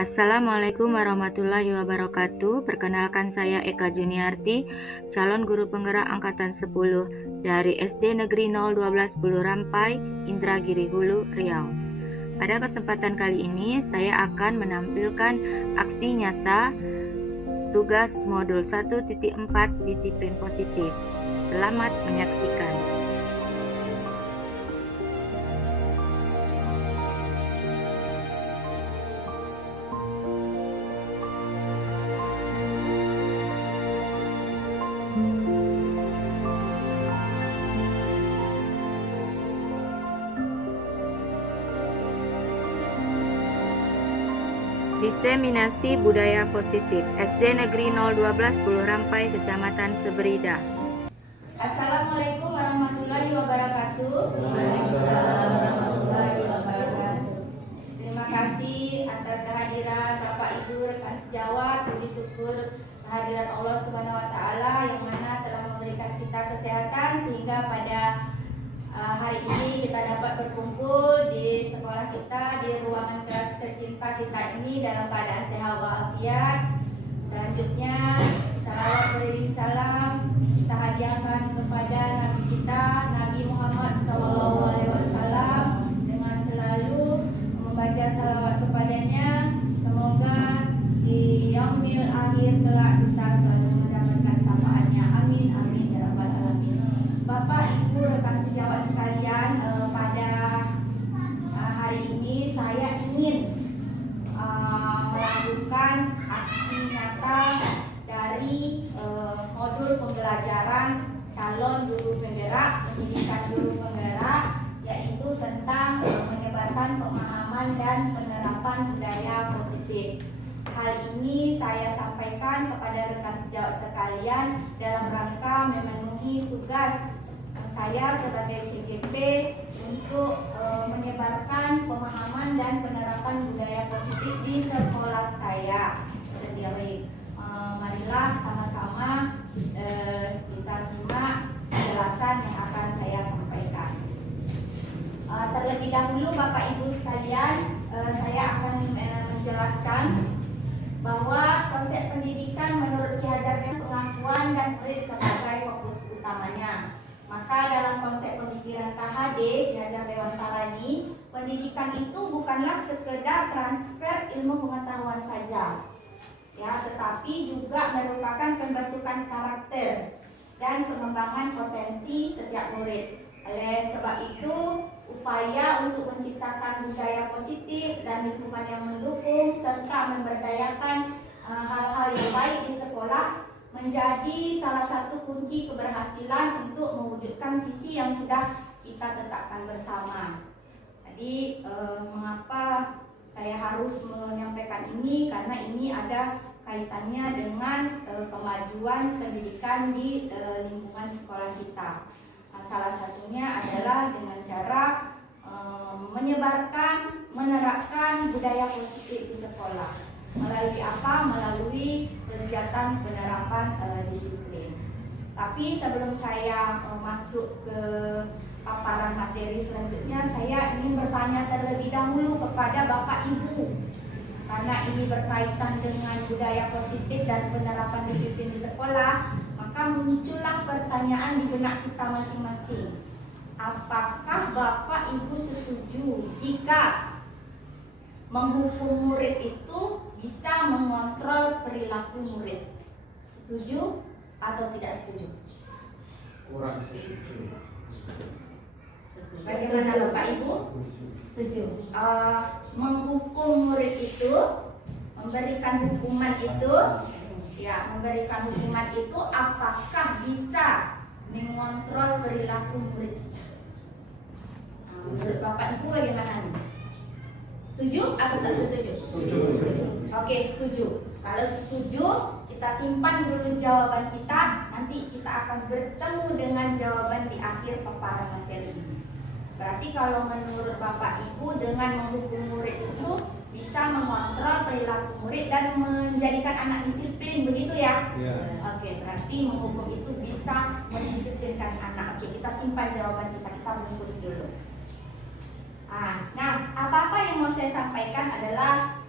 Assalamualaikum warahmatullahi wabarakatuh. Perkenalkan saya Eka Juniarti, calon guru penggerak angkatan 10 dari SD Negeri 012 Bulu Rampai, Indragiri Hulu, Riau. Pada kesempatan kali ini saya akan menampilkan aksi nyata tugas modul 1.4 disiplin positif. Selamat menyaksikan. Diseminasi budaya positif SD Negeri 012 Bulu Rampai, Kecamatan Seberida. Assalamualaikum warahmatullahi wabarakatuh. Waalaikumsalam warahmatullahi wabarakatuh. Terima kasih atas kehadiran Bapak Ibu rekan sejawat. Puji syukur kehadiran Allah Subhanahu wa taala yang mana telah memberikan kita kesehatan sehingga pada hari ini kita dapat berkumpul di sekolah kita, di ruangan kelas tercinta kita ini dalam keadaan sehat walafiat. Selanjutnya, salawat beriring salam kita hadiahkan kepada Nabi kita, Nabi Muhammad SAW, dengan selalu membaca salawat kepadanya. Semoga di yaumil akhir kelak kita selalu mendapatkan syafaatnya. Amin amin ya rabbal alamin. Bapak Ibu rekan sejawat sekalian, pada hari ini saya ingin melanjutkan aksi nyata dari modul pembelajaran calon guru penggerak, pendidikan guru penggerak, yaitu tentang menyebarkan pemahaman dan penerapan budaya positif. Hal ini saya sampaikan kepada rekan sejawat sekalian dalam rangka memenuhi tugas saya sebagai CGP untuk menyebarkan pemahaman dan penerapan budaya positif di sekolah saya sendiri. Marilah sama-sama kita simak penjelasan yang akan saya sampaikan. Terlebih dahulu Bapak Ibu sekalian, saya akan menjelaskan bahwa konsep pendidikan menurut Ki Hajar pengakuan dan perit sebagai fokus utamanya. Maka dalam konsep pemikiran KHD Ki Hajar Dewantara ini, pendidikan itu bukanlah sekedar transfer ilmu pengetahuan saja, ya, tetapi juga merupakan pembentukan karakter dan pengembangan potensi setiap murid. Oleh sebab itu, upaya untuk menciptakan budaya positif dan lingkungan yang mendukung serta memberdayakan hal-hal yang baik di sekolah menjadi salah satu kunci keberhasilan untuk mewujudkan visi yang sudah kita tetapkan bersama. Jadi mengapa saya harus menyampaikan ini? Karena ini ada kaitannya dengan kemajuan pendidikan di lingkungan sekolah kita. Salah satunya adalah dengan cara menyebarkan, menerapkan budaya positif di sekolah. Melalui apa? Melalui kegiatan penerapan disiplin. Tapi sebelum saya masuk ke paparan materi selanjutnya, saya ingin bertanya terlebih dahulu kepada Bapak Ibu. Karena ini berkaitan dengan budaya positif dan penerapan disiplin di sekolah, maka muncullah pertanyaan di benak kita masing-masing. Apakah Bapak Ibu setuju jika menghukum murid itu bisa mengontrol perilaku murid? Setuju atau tidak setuju? Kurang setuju. Bagaimana Bapak Ibu? Setuju. Menghukum murid itu, memberikan hukuman itu, ya, memberikan hukuman itu apakah bisa mengontrol perilaku murid kita? Menurut Bapak Ibu bagaimana nih? Setuju atau tak setuju? Setuju. Oke, setuju. Kalau setuju, kita simpan dulu jawaban kita. Nanti kita akan bertemu dengan jawaban di akhir paparan materi ini. Berarti kalau menurut Bapak Ibu, dengan menghukum murid itu bisa mengontrol perilaku murid dan menjadikan anak disiplin, begitu ya? Ya. Oke, berarti menghukum itu bisa mendisiplinkan anak. Oke, kita simpan jawaban kita bungkus dulu. Nah, apa-apa yang mau saya sampaikan adalah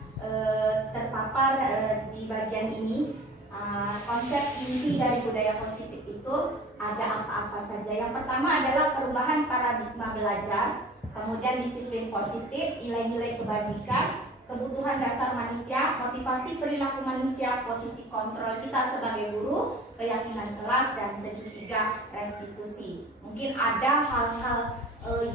saja. Yang pertama adalah perubahan paradigma belajar, kemudian disiplin positif, nilai-nilai kebajikan, kebutuhan dasar manusia, motivasi perilaku manusia, posisi kontrol kita sebagai guru, keyakinan kelas, dan segitiga restitusi. Mungkin ada hal-hal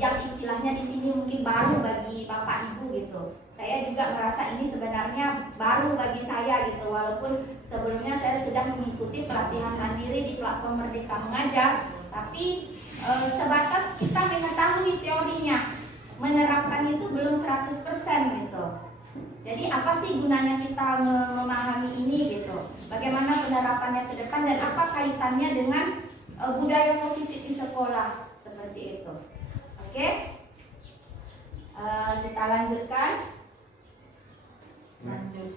yang istilahnya di sini mungkin baru bagi Bapak Ibu gitu. Saya juga merasa ini sebenarnya baru bagi saya gitu, walaupun sebelumnya saya sudah mengikuti pelatihan mandiri di platform Merdeka Mengajar, tapi sebatas kita mengetahui teorinya, menerapkan itu belum 100% gitu. Jadi apa sih gunanya kita memahami ini gitu? Bagaimana penerapannya ke depan dan apa kaitannya dengan budaya positif di sekolah seperti itu? Oke, kita lanjutkan. Lanjut.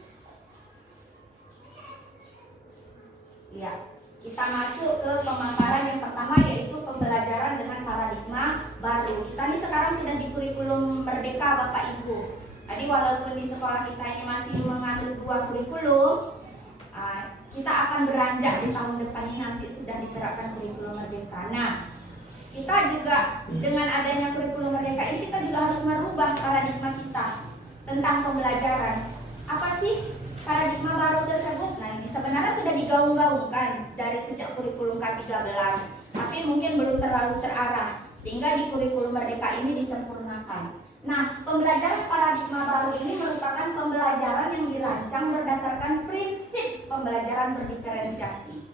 Ya, kita masuk ke pemaparan yang pertama, yaitu pembelajaran dengan paradigma baru. Kita ini sekarang sudah di kurikulum Merdeka Bapak Ibu. Jadi walaupun di sekolah kita ini masih menganut 2 kurikulum, kita akan beranjak di tahun depan ini nanti sudah diterapkan kurikulum Merdeka. Nah, kita juga dengan adanya kurikulum Merdeka ini kita juga harus merubah paradigma kita tentang pembelajaran. Apa sih paradigma baru tersebut? Nah, ini sebenarnya sudah digaung-gaungkan dari sejak kurikulum K13, tapi mungkin belum terlalu terarah, sehingga di kurikulum Merdeka ini disempurnakan. Nah, pembelajaran paradigma baru ini merupakan pembelajaran yang dirancang berdasarkan prinsip pembelajaran berdiferensiasi.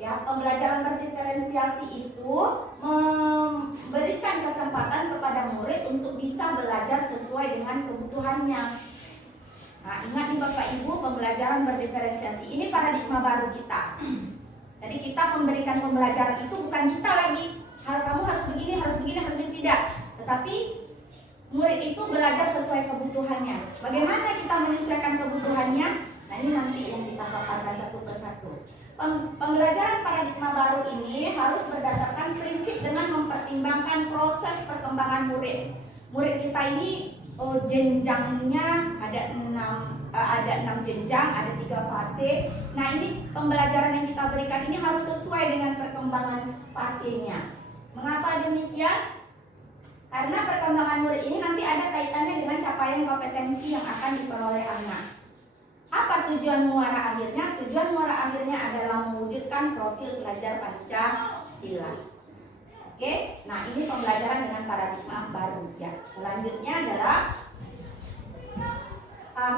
Ya, pembelajaran berdiferensiasi itu memberikan kesempatan kepada murid untuk bisa belajar sesuai dengan kebutuhannya. Nah, ingat nih Bapak Ibu, pembelajaran berdiferensiasi ini paradigma baru kita. Jadi kita memberikan pembelajaran itu bukan kita lagi, hal kamu harus begini, harus begini, harus begini, tidak. Tetapi murid itu belajar sesuai kebutuhannya. Bagaimana kita menyesuaikan kebutuhannya? Nah, ini nanti yang kita paparkan satu persatu. Pembelajaran paradigma baru ini harus berdasarkan prinsip dengan mempertimbangkan proses perkembangan murid. Murid kita ini jenjangnya ada 6 jenjang, ada 3 fase. Nah, ini pembelajaran yang kita berikan ini harus sesuai dengan perkembangan fasenya. Mengapa demikian? Karena perkembangan murid ini nanti ada kaitannya dengan capaian kompetensi yang akan diperoleh anak. Apa tujuan muara akhirnya? Tujuan muara akhirnya adalah mewujudkan profil pelajar Pancasila. Oke, nah ini pembelajaran dengan paradigma baru ya. Selanjutnya adalah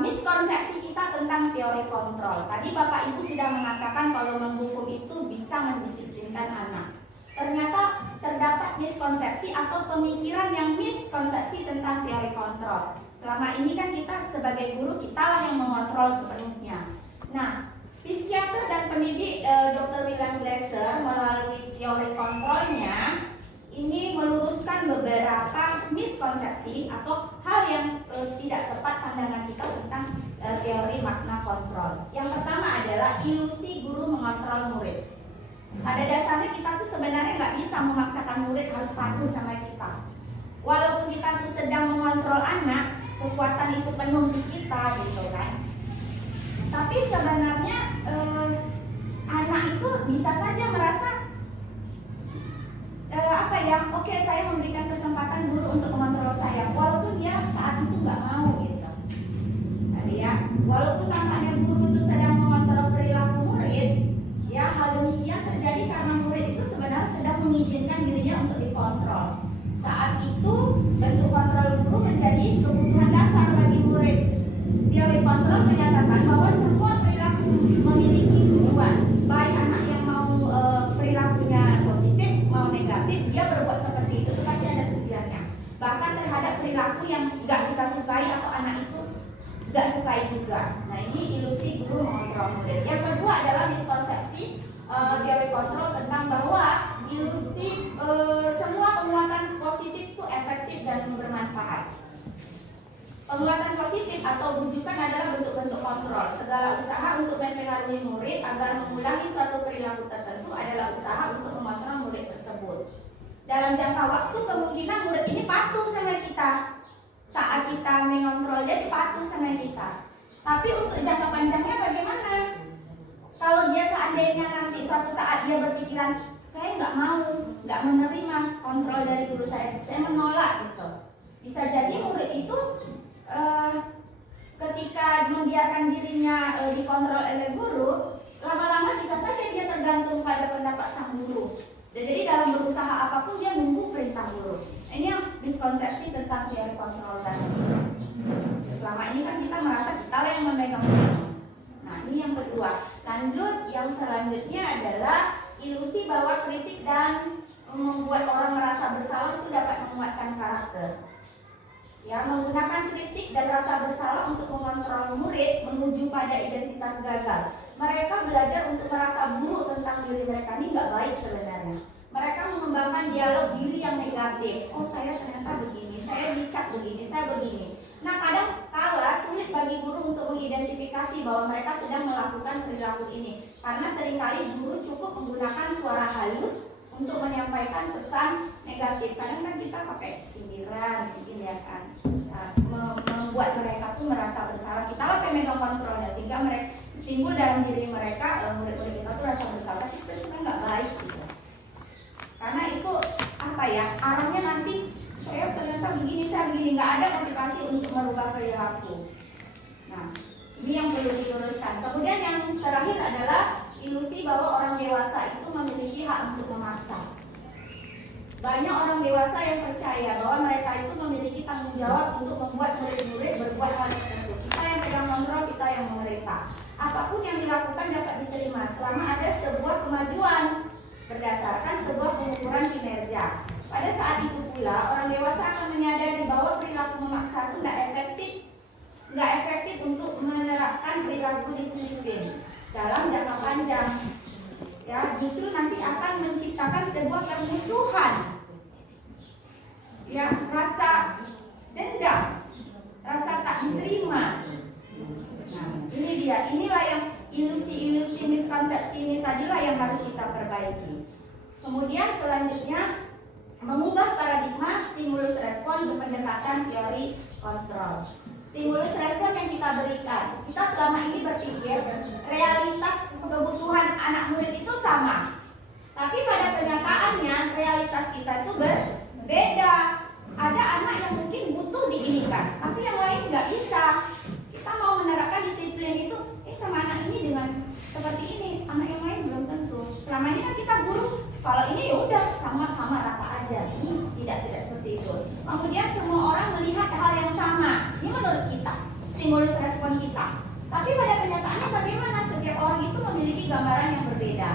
miskonsepsi kita tentang teori kontrol. Tadi Bapak Ibu sudah mengatakan kalau menghukum itu bisa mendisiplinkan anak. Ternyata terdapat miskonsepsi atau pemikiran yang miskonsepsi tentang teori kontrol. Selama ini kan kita sebagai guru, kita lah yang mengontrol sepenuhnya. Nah, psikiater dan pendidik Dr. William Glasser melalui teori kontrolnya ini meluruskan beberapa miskonsepsi atau hal yang tidak tepat pandangan kita tentang teori makna kontrol. Yang pertama adalah ilusi guru mengontrol murid. Pada dasarnya kita tuh sebenarnya nggak bisa memaksakan murid harus patuh sama kita. Walaupun kita tuh sedang mengontrol anak, kekuatan itu penuh di kita gitu kan. Tapi sebenarnya anak itu bisa saja merasa oke, saya memberikan kesempatan guru untuk mengontrol saya, walaupun dia saat itu nggak mau gitu. Jadi ya, walaupun tampaknya guru itu sedang mengontrol perilaku murid, ya hal demikian terjadi karena murid itu sebenarnya sedang mengizinkan dirinya untuk dikontrol. Saat itu bentuk kontrol guru menjadi kebutuhan dasar bagi murid. Teori kontrol menyatakan bahwa semua perilaku memiliki tujuan. Baik anak yang mau perilakunya positif mau negatif, dia berbuat seperti itu pasti ada tujuannya. Bahkan terhadap perilaku yang nggak kita sukai atau anak itu nggak sukai juga. Nah, ini ilusi guru mengontrol murid. Yang kedua adalah miskonsepsi teori kontrol tentang bahwa ilusi semua penguatan positif itu efektif dan bermanfaat. Penguatan positif atau bujukan adalah bentuk-bentuk kontrol. Segala usaha untuk mempengaruhi murid agar mengulangi suatu perilaku tertentu adalah usaha untuk mengontrol murid tersebut. Dalam jangka waktu kemungkinan murid ini patuh sama kita. Saat kita mengontrol dia patuh sama kita. Tapi untuk jangka panjangnya bagaimana? Kalau dia seandainya nanti suatu saat dia berpikiran saya nggak menerima kontrol dari guru saya menolak gitu. Bisa jadi murid itu ketika membiarkan dirinya dikontrol oleh guru, lama-lama bisa saja dia tergantung pada pendapat sang guru. Dan jadi dalam berusaha apapun dia nunggu perintah guru. Ini yang miskonsepsi tentang teori kontrol tadi. Selama ini kan kita merasa kita lah yang memegang guru. Nah ini yang kedua. Lanjut, yang selanjutnya adalah ilusi bahwa kritik dan membuat orang merasa bersalah itu dapat menguatkan karakter. Ya, menggunakan kritik dan rasa bersalah untuk mengontrol murid menuju pada identitas gagal. Mereka belajar untuk merasa buruk tentang diri mereka. Ini nggak baik sebenarnya. Mereka mengembangkan dialog diri yang negatif. Oh, saya ternyata begini, saya dicap begini, saya begini. Nah, kadang kala sulit bagi guru untuk mengidentifikasi bahwa mereka sedang melakukan perilaku ini. Karena seringkali guru cukup menggunakan suara halus untuk menyampaikan pesan negatif. Kadang kan kita pakai sindiran, mungkin ya kan, membuat mereka tuh merasa bersalah. Kita lah pemegang kontrolnya sehingga mereka timbul dalam diri mereka, murid-murid kita tuh rasa bersalah. Itu sebenarnya nggak baik gitu. Karena itu apa ya? Arahnya nanti saya ternyata begini, saya begini, nggak ada motivasi untuk merubah perilaku. Nah, ini yang perlu diluruskan. Kemudian yang terakhir adalah ilusi bahwa orang dewasa itu memiliki hak untuk memaksa. Banyak orang dewasa yang percaya bahwa mereka itu memiliki tanggung jawab untuk membuat murid-murid berbuat hal tertentu. Kita yang pegang kontrol, kita yang memerintah. Apapun yang dilakukan dapat diterima selama ada sebuah kemajuan berdasarkan sebuah pengukuran kinerja. Pada saat itu pula orang dewasa akan menyadari bahwa perilaku memaksa itu nggak efektif untuk menerapkan perilaku disiplin dalam jangka panjang. Ya, justru nanti akan menciptakan sebuah permusuhan. Ya, rasa dendam, rasa tak diterima. Nah, ini dia. Inilah yang ilusi-ilusi miskonsepsi ini tadilah yang harus kita perbaiki. Kemudian selanjutnya mengubah paradigma stimulus respon ke pendekatan teori kontrol. Stimulus respon yang kita berikan, kita selama ini berpikir realitas kebutuhan anak murid itu sama, tapi pada kenyataannya realitas kita itu berbeda. Ada anak yang mungkin butuh diinikan, tapi yang lain nggak bisa. Kita mau menerapkan disiplin itu, sama anak ini dengan seperti ini, anak yang lain belum tentu. Selama ini kan kita guru, kalau ini ya udah sama-sama rata aja. Ini tidak seperti itu. Kemudian semua orang melihat hal yang sama. Ini menurut kita, stimulus respon kita. Tapi pada kenyataannya bagaimana? Setiap orang itu memiliki gambaran yang berbeda.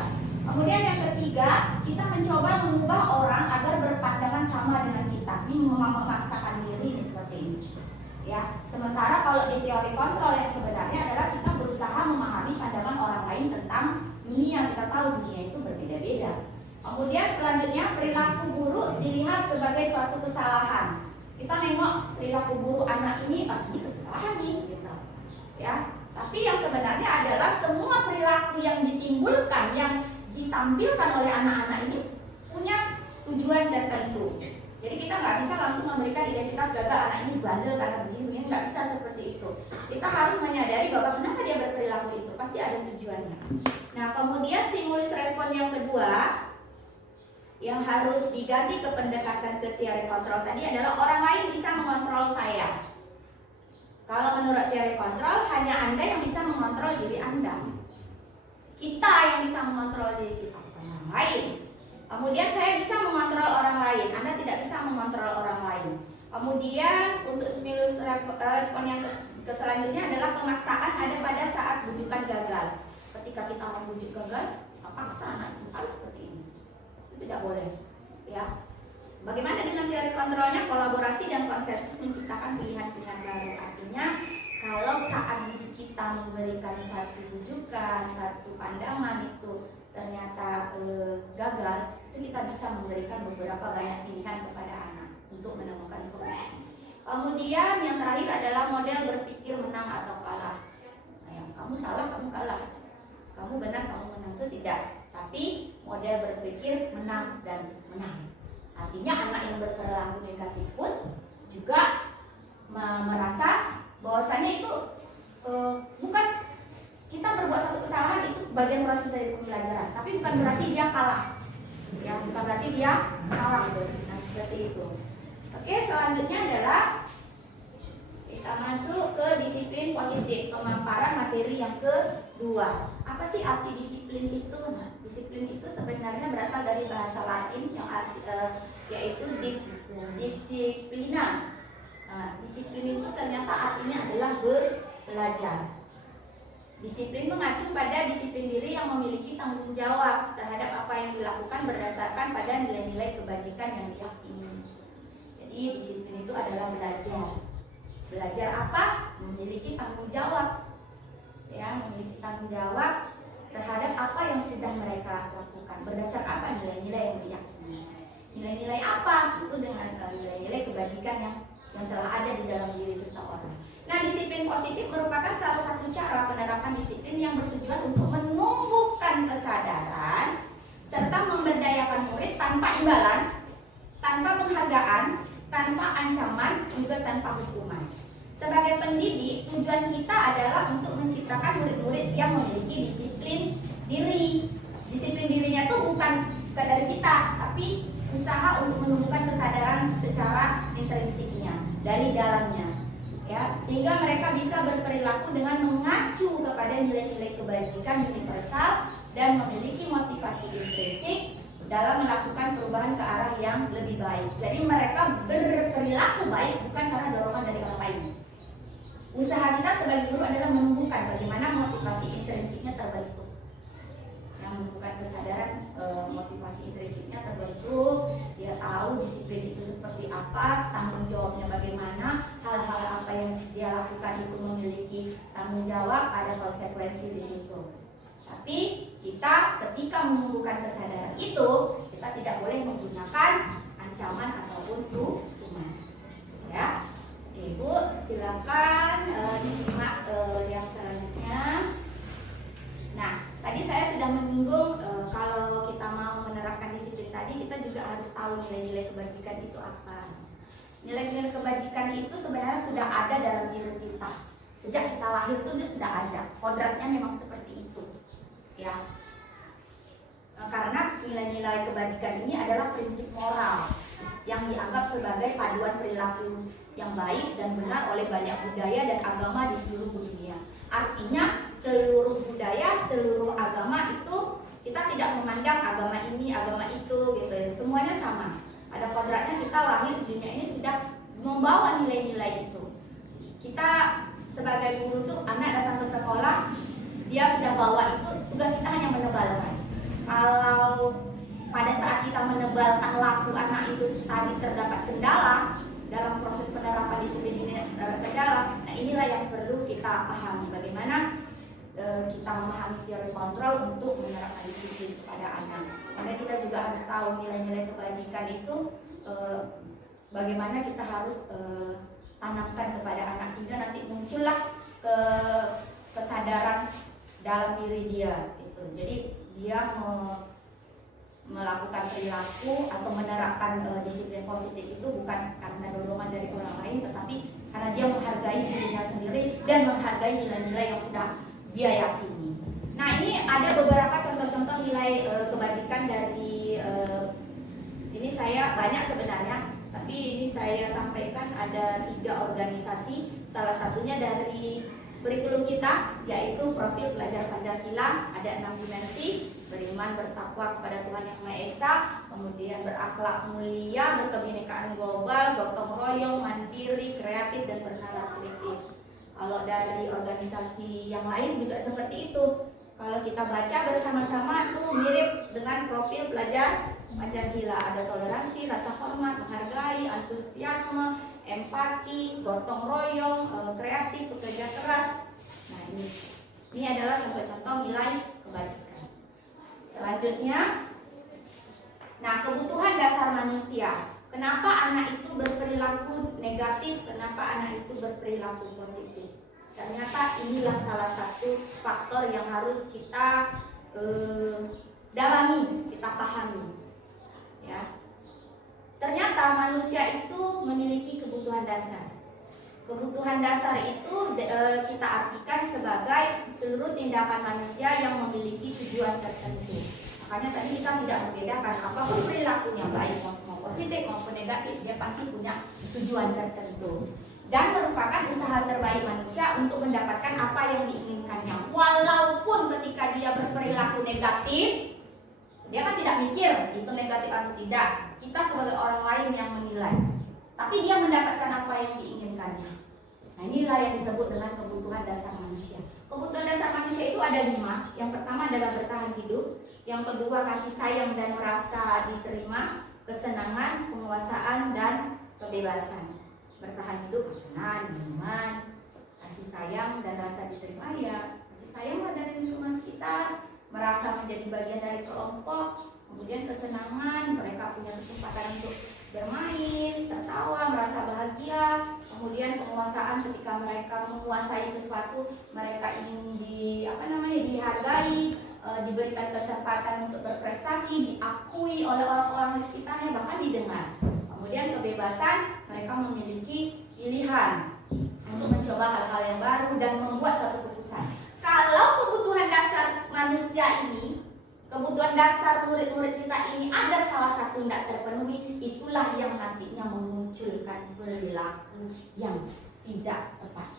Kemudian yang ketiga, kita mencoba mengubah orang agar berpandangan sama dengan kita. Ini memaksakan diri ini seperti ini. Ya, sementara kalau di teori kontrol yang sebenarnya adalah kita berusaha memahami pandangan orang lain tentang dunia. Kita tahu dunia itu berbeda-beda. Kemudian selanjutnya perilaku guru dilihat sebagai suatu kesalahan. Kita nengok perilaku guru anak ini kesalahan nih, gitu. Ya, tapi yang sebenarnya adalah semua perilaku yang ditimbulkan, yang ditampilkan oleh anak-anak ini punya tujuan tertentu. Jadi kita nggak bisa langsung memberikan identitas gagal anak ini bandel karena begini, nggak bisa seperti itu. Kita harus menyadari bahwa kenapa dia berperilaku itu, pasti ada tujuannya. Nah, kemudian stimulus respon yang kedua yang harus diganti ke pendekatan ke teori kontrol tadi adalah orang lain bisa mengontrol saya. Kalau menurut teori kontrol, hanya Anda yang bisa mengontrol diri Anda. Kita yang bisa mengontrol diri kita, bukan orang lain. Kemudian saya bisa mengontrol orang lain, Anda tidak bisa mengontrol orang lain. Kemudian untuk stimulus respon yang selanjutnya adalah pemaksaan ada pada saat bujukan gagal. Ketika kita mau bujuk gagal, kita paksa anak itu harus seperti ini. Itu tidak boleh. Ya. Bagaimana dengan teori kontrolnya? Kolaborasi dan konsensus menciptakan pilihan-pilihan baru. Artinya kalau saat kita memberikan satu bujukan, satu pandangan itu ternyata gagal, itu kita bisa memberikan beberapa banyak pilihan kepada anak untuk menemukan solusi. Kemudian yang terakhir adalah model berpikir menang atau kalah. Nah, yang kamu salah, kamu kalah. Kamu benar, kamu menang, itu tidak. Tapi model berpikir menang dan menang. Artinya anak yang berperilaku negatif pun juga merasa bahwasanya itu bukan kita berbuat satu kesalahan itu bagian proses dari pembelajaran, tapi bukan berarti dia kalah. Ya, bukan berarti dia salah. Nah, seperti itu. Oke, selanjutnya adalah kita masuk ke disiplin positif, pemaparan materi yang kedua. Apa sih arti disiplin itu? Nah, disiplin itu sebenarnya berasal dari bahasa Latin yang yaitu disiplina. Nah, disiplin itu ternyata artinya adalah belajar. Disiplin mengacu pada disiplin diri yang memiliki tanggung jawab terhadap apa yang dilakukan berdasarkan pada nilai-nilai kebajikan yang diyakini. Jadi disiplin itu adalah belajar. Belajar apa? Memiliki tanggung jawab. Ya, memiliki tanggung jawab terhadap apa yang sudah mereka lakukan. Berdasar apa? Nilai-nilai yang diyakini. Nilai-nilai apa? Itu dengan nilai-nilai kebajikan yang telah ada di dalam diri seseorang. Nah, disiplin positif merupakan salah satu cara penerapan disiplin yang bertujuan untuk menumbuhkan kesadaran serta memberdayakan murid tanpa imbalan, tanpa penghargaan, tanpa ancaman, juga tanpa hukuman. Sebagai pendidik, tujuan kita adalah untuk menciptakan murid-murid yang memiliki disiplin diri. Disiplin dirinya itu bukan dari kita, tapi usaha untuk menumbuhkan kesadaran secara intrinsiknya, dari dalamnya. Ya, sehingga mereka bisa berperilaku dengan mengacu kepada nilai-nilai kebajikan universal dan memiliki motivasi intrinsik dalam melakukan perubahan ke arah yang lebih baik. Jadi mereka berperilaku baik bukan karena dorongan dari orang lain. Usaha kita sebagai guru adalah menumbuhkan bagaimana motivasi intrinsiknya terbentuk. Yang menumbuhkan kesadaran motivasi intrinsiknya terbentuk, dia tahu disiplin itu seperti apa, tanggung jawabnya bagaimana, hal-hal apa yang dia lakukan itu memiliki tanggung jawab, ada konsekuensi di situ. Tapi kita ketika menumbuhkan kesadaran itu, kita tidak boleh menggunakan ancaman ataupun hukuman. Ya, Ibu silakan disimak yang selanjutnya. Nah, tadi saya sudah menyinggung kalau kita mau menerapkan disiplin tadi, kita juga harus tahu nilai-nilai kebajikan itu apa. Nilai-nilai kebajikan itu sebenarnya sudah ada dalam diri kita. Sejak kita lahir itu dia sudah ada. Kodratnya memang seperti itu. Ya. Karena nilai-nilai kebajikan ini adalah prinsip moral yang dianggap sebagai paduan perilaku yang baik dan benar oleh banyak budaya dan agama di seluruh dunia. Artinya seluruh budaya, seluruh agama itu kita tidak memandang agama ini, agama itu gitu ya. Semuanya sama. Pada kodratnya kita lahir di dunia ini sudah membawa nilai-nilai itu. Kita sebagai guru tuh anak datang ke sekolah, dia sudah bawa itu, tugas kita hanya menebalkan. Kalau pada saat kita menebalkan laku anak itu tadi terdapat kendala dalam proses penerapan disiplin ini kendala, nah inilah yang perlu kita pahami bagaimana kita memahami teori kontrol untuk menerapkan disiplin kepada anak. Karena kita juga harus tahu nilai-nilai kebajikan itu bagaimana kita harus tanamkan kepada anak sehingga nanti muncullah kesadaran dalam diri dia. Jadi dia melakukan perilaku atau menerapkan disiplin positif itu bukan karena dorongan dari orang lain, tetapi karena dia menghargai dirinya sendiri dan menghargai nilai-nilai yang sudah dia yakini. Nah, ini ada beberapa contoh-contoh nilai kebajikan dari ini saya banyak sebenarnya, tapi ini saya sampaikan ada 3 organisasi. Salah satunya dari kurikulum kita, yaitu profil pelajar Pancasila, ada 6 dimensi: beriman, bertakwa kepada Tuhan Yang Maha Esa, kemudian berakhlak mulia, berkebinekaan global, gotong royong, mandiri, kreatif, dan bernalar kritis. Kalau dari organisasi yang lain juga seperti itu. Kalau kita baca bersama-sama itu mirip dengan profil pelajar Pancasila. Ada toleransi, rasa hormat, menghargai, antusiasme, empati, gotong royong, kreatif, bekerja keras. Nah, ini adalah contoh-contoh nilai kebajikan. Selanjutnya, nah, kebutuhan dasar manusia. Kenapa anak itu berperilaku negatif? Kenapa anak itu berperilaku positif? Ternyata inilah salah satu faktor yang harus kita dalami, kita pahami. Ya. Ternyata manusia itu memiliki kebutuhan dasar. Kebutuhan dasar itu kita artikan sebagai seluruh tindakan manusia yang memiliki tujuan tertentu. Makanya tadi kita tidak membedakan apapun perilakunya, baik mau positif maupun negatif, dia pasti punya tujuan tertentu dan merupakan usaha terbaik manusia untuk mendapatkan apa yang diinginkannya. Walaupun ketika dia berperilaku negatif, dia kan tidak mikir itu negatif atau tidak. Kita sebagai orang lain yang menilai. Tapi dia mendapatkan apa yang diinginkannya. Nah, inilah yang disebut dengan kebutuhan dasar manusia. Kebutuhan dasar manusia itu ada 5. Yang pertama adalah bertahan hidup. Yang kedua kasih sayang dan merasa diterima, kesenangan, penguasaan dan kebebasan. Bertahan hidup, makanan, minuman, kasih sayang dan rasa diterima, ya kasih sayang dari lingkungan sekitar, merasa menjadi bagian dari kelompok, kemudian kesenangan, mereka punya kesempatan untuk bermain, tertawa, merasa bahagia, kemudian penguasaan ketika mereka menguasai sesuatu, mereka ingin dihargai, diberikan kesempatan untuk berprestasi, diakui oleh orang-orang di sekitarnya, bahkan didengar. Kemudian kebebasan, mereka memiliki pilihan untuk mencoba hal-hal yang baru dan membuat suatu keputusan. Kalau kebutuhan dasar manusia ini, kebutuhan dasar murid-murid kita ini ada salah satu tidak terpenuhi, itulah yang nantinya memunculkan perilaku yang tidak tepat.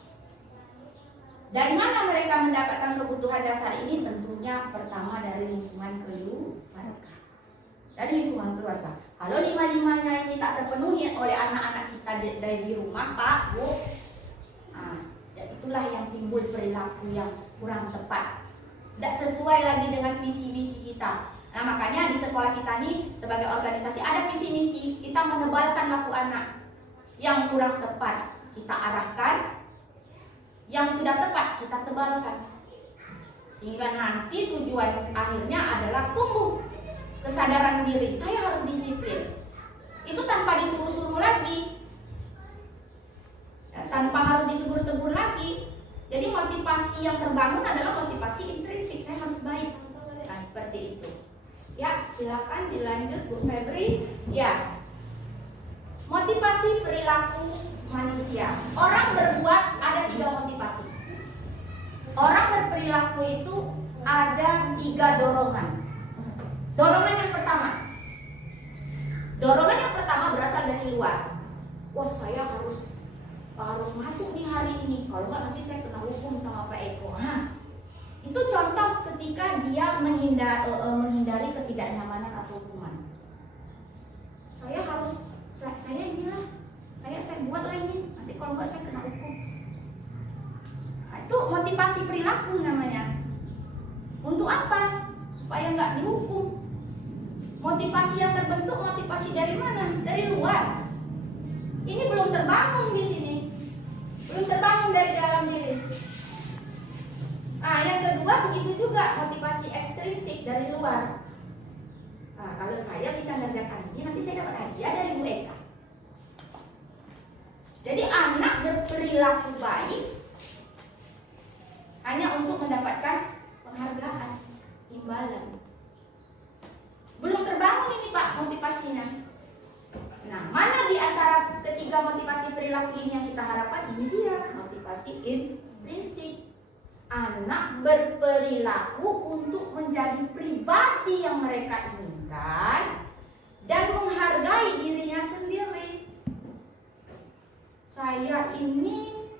Dari mana mereka mendapatkan kebutuhan dasar ini? Tentunya pertama dari lingkungan keluarga. Dari lingkungan keluarga. Kalau 5-5-nya ini tak terpenuhi oleh anak-anak kita dari rumah, Pak, Bu, itulah yang timbul perilaku yang kurang tepat, tidak sesuai lagi dengan visi-misi kita. Nah, makanya di sekolah kita nih sebagai organisasi ada visi misi, kita menebalkan laku anak. Yang kurang tepat kita arahkan, yang sudah tepat kita tebalkan, sehingga nanti tujuan akhirnya adalah tumbuh kesadaran diri. Saya harus disiplin. Itu tanpa disuruh-suruh lagi, tanpa harus ditegur-tegur lagi. Jadi motivasi yang terbangun adalah motivasi intrinsik, saya harus baik. Nah, seperti itu. Ya, silakan dilanjut Bu Febri. Ya. Motivasi perilaku manusia. Orang berbuat ada 3 motivasi. Orang berperilaku itu ada 3 dorongan. Dorongan yang pertama berasal dari luar. Wah, saya harus masuk di hari ini, kalau enggak nanti saya kena hukum sama Pak Eko. Itu contoh ketika dia menghindari ketidaknyamanan atau hukuman. Saya buatlah ini, nanti kalau enggak saya kena hukum. Nah, itu motivasi perilaku namanya. Untuk apa? Supaya enggak dihukum. Motivasi yang terbentuk motivasi dari mana? Dari luar. Ini belum terbangun di sini. Belum terbangun dari dalam diri. Nah, yang kedua begitu juga, motivasi ekstrinsik dari luar. Nah, kalau saya bisa ngerjakan ini, nanti saya dapat hadiah dari Bu Eka. Jadi anak berperilaku baik hanya untuk mendapatkan penghargaan, imbalan. Belum terbangun ini Pak motivasinya. Nah, mana di antara ketiga motivasi perilaku ini yang kita harapkan? Ini dia, motivasi intrinsik. Anak berperilaku untuk menjadi pribadi yang mereka inginkan dan menghargai dirinya sendiri. Saya ini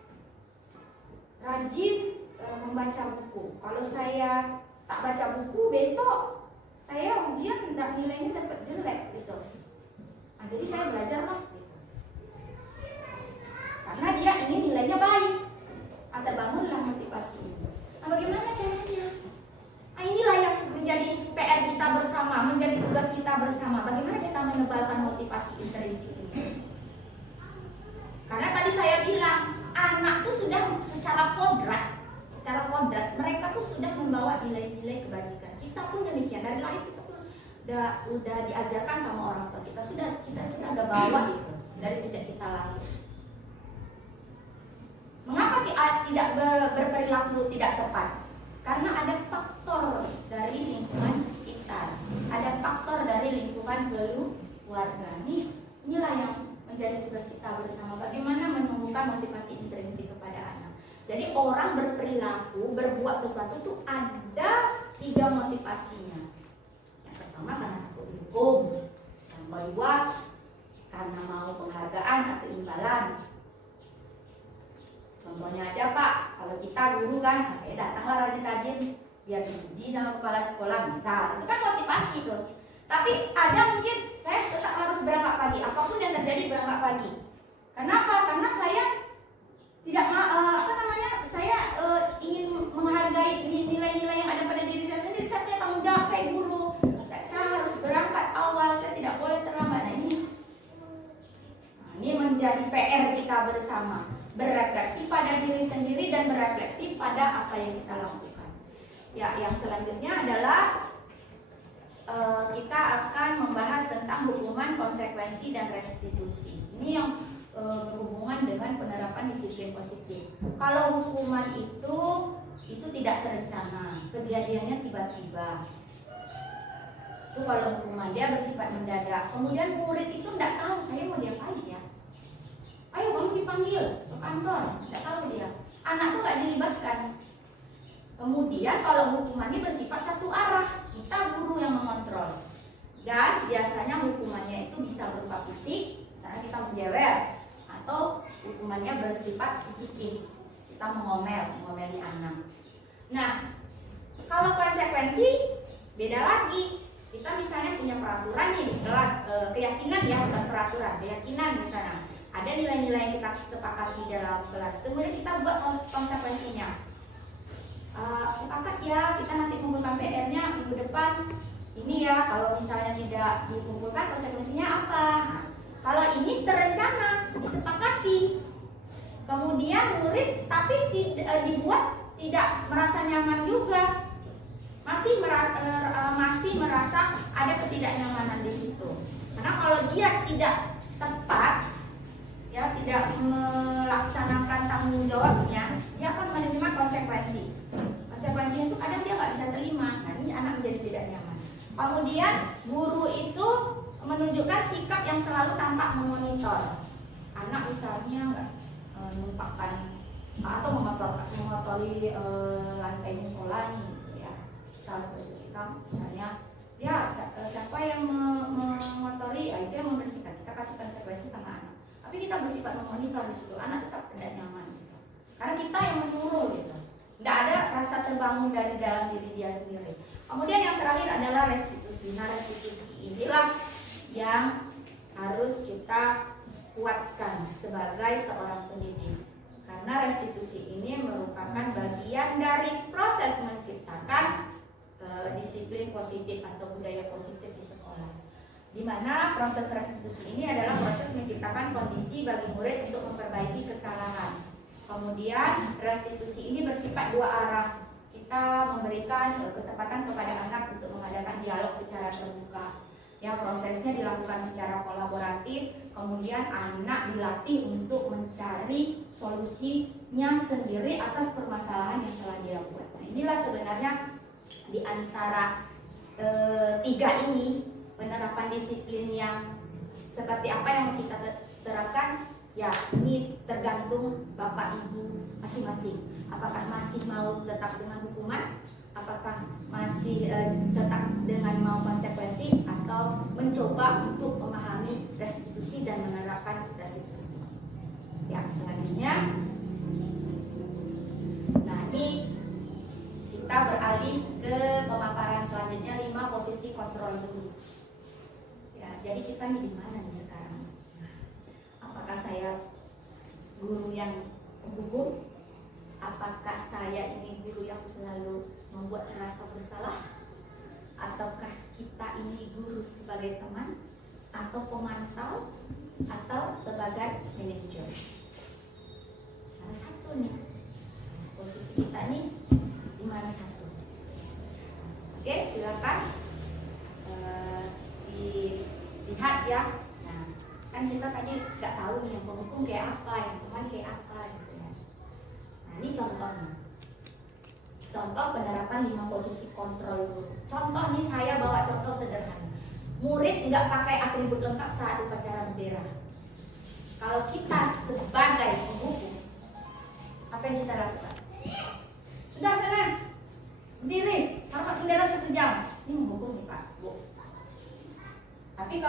rajin membaca buku. Kalau saya tak baca buku, besok saya ujian nilainya dapat jelek besok. Nah, jadi saya belajarlah, karena dia ingin nilainya baik. Atau bangunlah motivasi ini. Nah, bagaimana caranya? Nah, inilah yang menjadi PR kita bersama, menjadi tugas kita bersama. Bagaimana kita menebalkan motivasi intrinsik ini? Karena tadi saya bilang, anak itu sudah secara kodrat mereka tuh sudah membawa nilai-nilai kebajikan. Kita pun demikian, dari lahir kita pun udah diajarkan sama orang tua kita, kita udah bawa itu dari sejak kita lahir. Mengapa tidak berperilaku tidak tepat? Karena ada faktor dari lingkungan sekitar, ada faktor dari lingkungan keluarga. Inilah yang menjadi tugas kita bersama, bagaimana menumbuhkan motivasi intrinsik kepada anak. Jadi orang berperilaku, berbuat sesuatu itu ada 3 motivasinya. pertama karena takut dihukum, yang kedua karena mau penghargaan atau imbalan. Contohnya aja Pak, kalau kita guru kan, saya datanglah rajin-rajin biar dipuji sama kepala sekolah, bisa, itu kan motivasi tuh. Tapi ada mungkin saya tetap harus berangkat pagi, apapun yang terjadi berangkat pagi. Kenapa? Karena saya tidak saya ingin menghargai nilai-nilai yang ada pada diri saya sendiri. Saya punya tanggung jawab, saya guru, saya harus berangkat awal, saya tidak boleh terlambat. Nah ini menjadi PR kita bersama, berefleksi pada diri sendiri dan berefleksi pada apa yang kita lakukan. Ya, yang selanjutnya adalah kita akan membahas tentang hukuman, konsekuensi, dan restitusi. Ini yang berhubungan dengan penerapan disiplin positif. Kalau hukuman itu tidak terencana, kejadiannya tiba-tiba. Itu kalau hukuman dia bersifat mendadak. Kemudian murid itu tidak tahu saya mau diapain ya. Ayo kamu dipanggil ke kantor, tidak tahu dia. Anak tuh nggak dilibatkan. Kemudian kalau hukumannya bersifat satu arah, kita guru yang mengontrol. Dan biasanya hukumannya itu bisa berupa fisik, misalnya kita menjewer, atau hukumannya bersifat psikis, kita mengomeli anak. Nah, kalau konsekuensi beda lagi. Kita misalnya punya peraturan nih di kelas, keyakinan ya, bukan peraturan, keyakinan misalnya. Ada nilai-nilai yang kita sepakati dalam kelas, kemudian kita buat konsekuensinya. Sepakat ya, kita nanti kumpulkan PR-nya minggu depan. Ini ya, kalau misalnya tidak dikumpulkan konsekuensinya apa? Nah, kalau ini terencana, disepakati. Kemudian murid tapi dibuat tidak merasa nyaman juga. Masih merasa ada ketidaknyamanan di situ. Karena kalau dia tidak tepat, ya tidak melaksanakan tanggung jawabnya, dia akan menerima konsekuensi. Konsekuensinya itu kadang dia nggak bisa terima. Nah, ini anak menjadi tidak nyaman. Kemudian guru itu menunjukkan sikap yang selalu tampak memonitor. Anak misalnya nggak numpahkan atau mengotori lantai musola nih, ya. Misalnya ya siapa yang mengotori, itu yang membersihkan. Kita kasih konsekuensi sama anak. Tapi kita bersifat memonitor di situ, anak tetap tidak nyaman gitu. Karena kita yang menyuruh gitu. Tidak ada rasa terbangun dari dalam diri dia sendiri. Kemudian yang terakhir adalah restitusi. Nah, restitusi inilah yang harus kita kuatkan sebagai seorang pendidik. Karena restitusi ini merupakan bagian dari proses menciptakan disiplin positif atau budaya positif di sekolah. Di mana proses restitusi ini adalah proses menciptakan kondisi bagi murid untuk memperbaiki kesalahan. Kemudian restitusi ini bersifat dua arah. Kita memberikan kesempatan kepada anak untuk mengadakan dialog secara terbuka. Yang prosesnya dilakukan secara kolaboratif. Kemudian anak dilatih untuk mencari solusinya sendiri atas permasalahan yang telah dia buat. Nah, inilah sebenarnya di antara tiga ini, penerapan disiplin yang seperti apa yang kita terapkan, ya ini tergantung Bapak Ibu masing-masing. Apakah masih mau tetap dengan hukuman, apakah masih tetap dengan mau konsekuensi, atau mencoba untuk memahami restitusi dan menerapkan restitusi. Ya, selanjutnya, nah ini kita beralih ke pemaparan selanjutnya, 5 posisi kontrol guru. Ya, jadi kita nih di mana nih sekarang? Apakah saya guru yang penghukum? Apakah saya ini guru yang selalu membuat rasa bersalah? Ataukah kita ini guru sebagai teman, atau pemantau, atau sebagai manajer? Salah satu nih posisi kita nih di mana satu? Oke, silakan dilihat ya. Nah, kan kita tadi nggak tahu nih yang penghukum kayak apa, yang teman kayak apa gitu ya. Nah, ini contohnya. Contoh penerapan 5 posisi kontrol guru. Contoh nih, saya bawa contoh sederhana. Murid nggak pakai atribut lengkap saat upacara bendera. Kalau kita sebagai penghukum, apa yang kita lakukan? Sudah sana, berdiri, hormat bendera 1 jam. Ini menghukum nih Pak, Bu.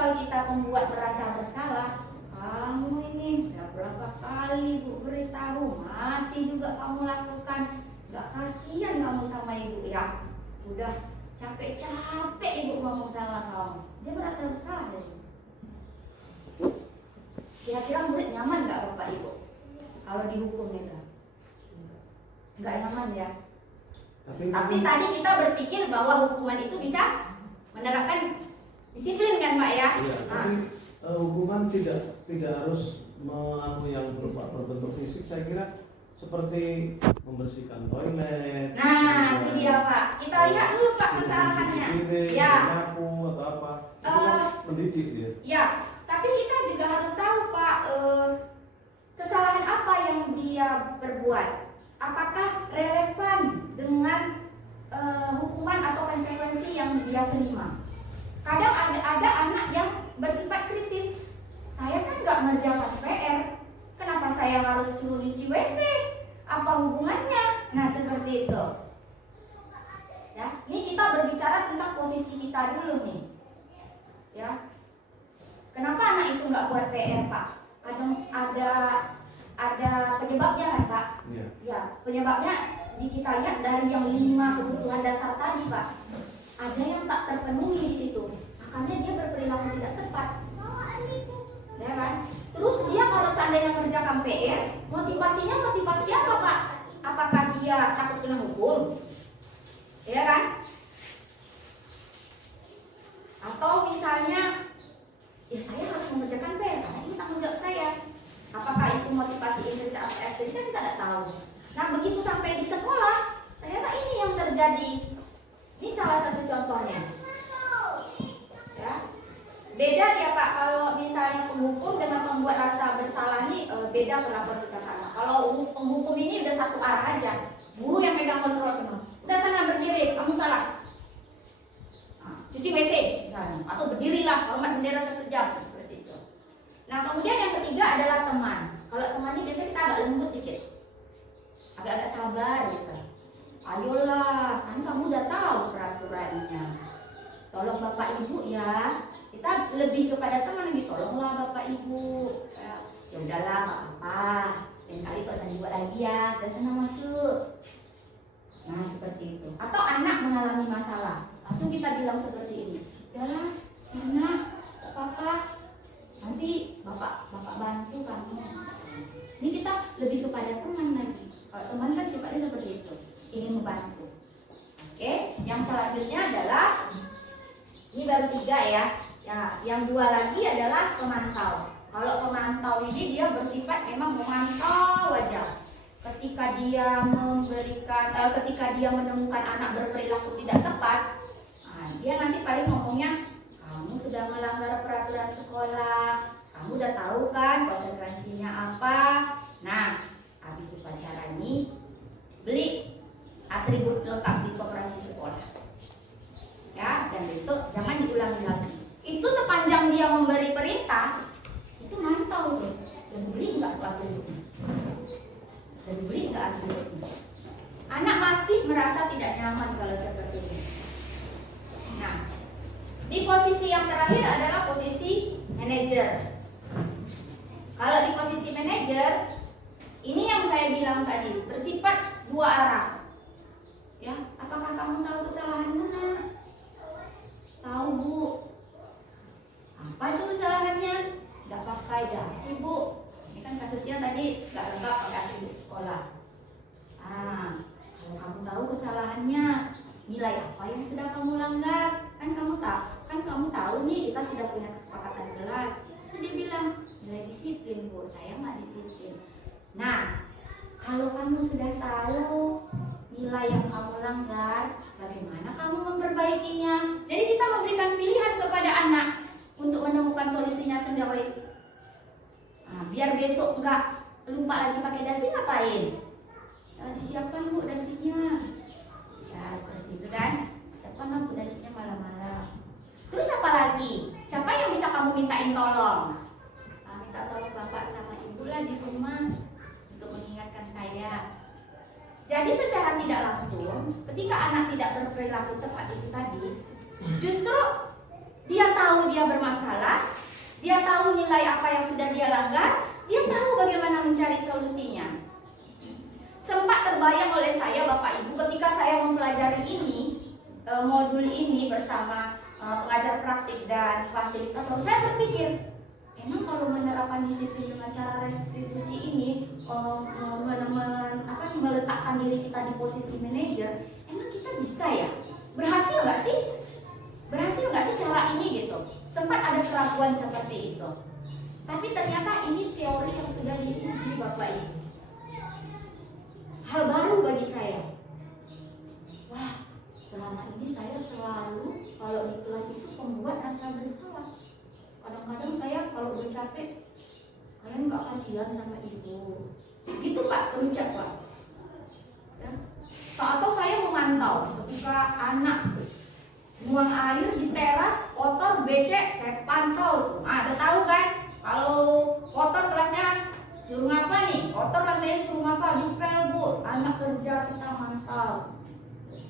kalau kita membuat merasa bersalah, kamu ini udah berapa kali ibu beritahu, masih juga kamu lakukan. Gak kasihan kamu sama ibu ya? Udah capek-capek ibu ngomong sama kamu. Dia merasa bersalah dari ibu. Kira-kira murid nyaman gak bapak ibu kalau dihukum gitu? Gak nyaman ya. Tapi tadi kita berpikir bahwa hukuman itu bisa menerapkan disiplin kan Pak ya? Iya, tapi hukuman tidak harus yang berupa berbentuk fisik. Saya kira seperti membersihkan toilet. Nah, itu dia Pak. Kita lihat dulu Pak kesalahannya. Ya. Menyapu atau apa? Itu kan mendidik dia. Ya, tapi kita juga harus tahu Pak, kesalahan apa yang dia berbuat. Apakah relevan dengan hukuman atau konsekuensi yang dia terima? Kadang ada anak yang bersifat kritis. Saya kan nggak ngerjakan PR, kenapa saya harus suruh nyuci WC? Apa hubungannya? Nah seperti itu. Ya, ini kita berbicara tentang posisi kita dulu nih. Ya, kenapa anak itu nggak buat PR Pak? Ada penyebabnya kan Pak? Iya. Ya, penyebabnya kita lihat dari yang 5 kebutuhan dasar tadi Pak. Ada yang tak terpenuhi di situ, makanya dia berperilaku tidak tepat. Ya kan? Terus dia kalau seandainya kerjakan PR, motivasi apa Pak? Apakah dia takut kena hukum? Ya kan? Atau misalnya, ya saya harus mengerjakan PR karena ini tanggung jawab saya. Apakah itu motivasi intrinsik atau ekstrinsik kita tidak tahu. Nah begitu sampai di sekolah, ternyata ini yang terjadi. Ini salah satu contohnya. Ya. Beda ya Pak, kalau misalnya penghukum dengan membuat rasa bersalah ini beda perlakuan kita karena kalau penghukum ini udah satu arah aja, guru yang megang kontrol penuh. Udah sana berdiri, kamu salah. Nah, cuci WC misalnya, atau berdirilah, hormat bendera 1 jam seperti itu. Nah kemudian yang ketiga adalah teman. Kalau teman ini biasanya kita agak lembut dikit, agak-agak sabar gitu. Ayolah, kan kamu udah tahu peraturannya. Tolong bapak ibu ya. Kita lebih kepada teman gitu. Tolonglah bapak ibu. Ya udahlah, nggak apa-apa. Lain kali kok saya buat lagi ya. Udah sana masuk. Nah seperti itu. Atau anak mengalami masalah, langsung kita bilang seperti ini. Udahlah, anak, nggak apa-apa. Nanti bapak bantu kamu. Ini kita lebih kepada teman lagi. Kalau teman kan sifatnya seperti itu, ingin membantu. Oke, yang selanjutnya adalah ini baru 3 ya. Ya, yang 2 lagi adalah pemantau. Kalau pemantau ini dia bersifat memang memantau aja. Ketika dia menemukan anak berperilaku tidak tepat, nah, dia nanti paling ngomongnya, kamu sudah melanggar peraturan sekolah, kamu udah tahu kan konsekuensinya apa. Nah, habis upacara ini beli atribut lengkap di koperasi sekolah. Ya, dan besok jangan diulangi lagi. Itu sepanjang dia memberi perintah, itu mantau tuh. Dan beli enggak atributnya? Dan beli enggak atributnya? Anak masih merasa tidak nyaman kalau seperti ini. Nah, di posisi yang terakhir adalah posisi manajer. Kalau di posisi manajer, ini yang saya bilang tadi, bersifat 2 arah. Ya, apakah kamu tahu kesalahan mana? Tahu Bu. Apa itu kesalahannya? Tidak pakai dasi Bu. Ini kan kasusnya tadi nggak lengkap pakai atribut sekolah. Kalau kamu tahu kesalahannya, nilai apa yang sudah kamu langgar? Kan kamu tahu nih kita sudah punya kesepakatan kelas. Terus dia bilang nilai disiplin Bu, saya nggak disiplin. Nah, kalau kamu sudah tahu nilai yang kamu langgar, bagaimana kamu memperbaikinya? Jadi kita memberikan pilihan kepada anak untuk menemukan solusinya sendiri. Nah, biar besok nggak lupa lagi pakai dasi ngapain? Ya, disiapkan Bu dasinya. Ya seperti itu kan. Siapkan Bu dasinya malam-malam. Terus apa lagi? Siapa yang bisa kamu mintain tolong? Minta tolong bapak sama ibu lah di rumah untuk mengingatkan saya. Jadi secara tidak langsung, ketika anak tidak berperilaku tepat itu tadi, justru dia tahu dia dirinya bermasalah, dia tahu nilai apa yang sudah dia langgar, dia tahu bagaimana mencari solusinya. Sempat terbayang oleh saya Bapak Ibu ketika saya mempelajari ini, modul ini bersama pengajar praktik dan fasilitator, saya berpikir, emang kalau menerapkan disiplin dengan cara restitusi ini, meletakkan diri kita di posisi manajer, emang kita bisa ya? Berhasil nggak sih? Berhasil nggak sih cara ini gitu? Sempat ada keraguan seperti itu. Tapi ternyata ini teori yang sudah diuji Bapak Ibu. Hal baru bagi saya. Wah, selama ini saya selalu kalau di kelas itu pembuat rasa bersalah. Kadang-kadang saya kalau udah capek, kalian nggak kasihan sama ibu. Gitu Pak, ucap Pak. Ya. Atau saya memantau ketika anak buang air di teras, kotor, becek, saya pantau. Nah, ada tahu kan? Kalau kotor kelasnya suruh ngapa nih? Kotor lantainya suruh ngapa? Dipel Bu, anak kerja kita mantau.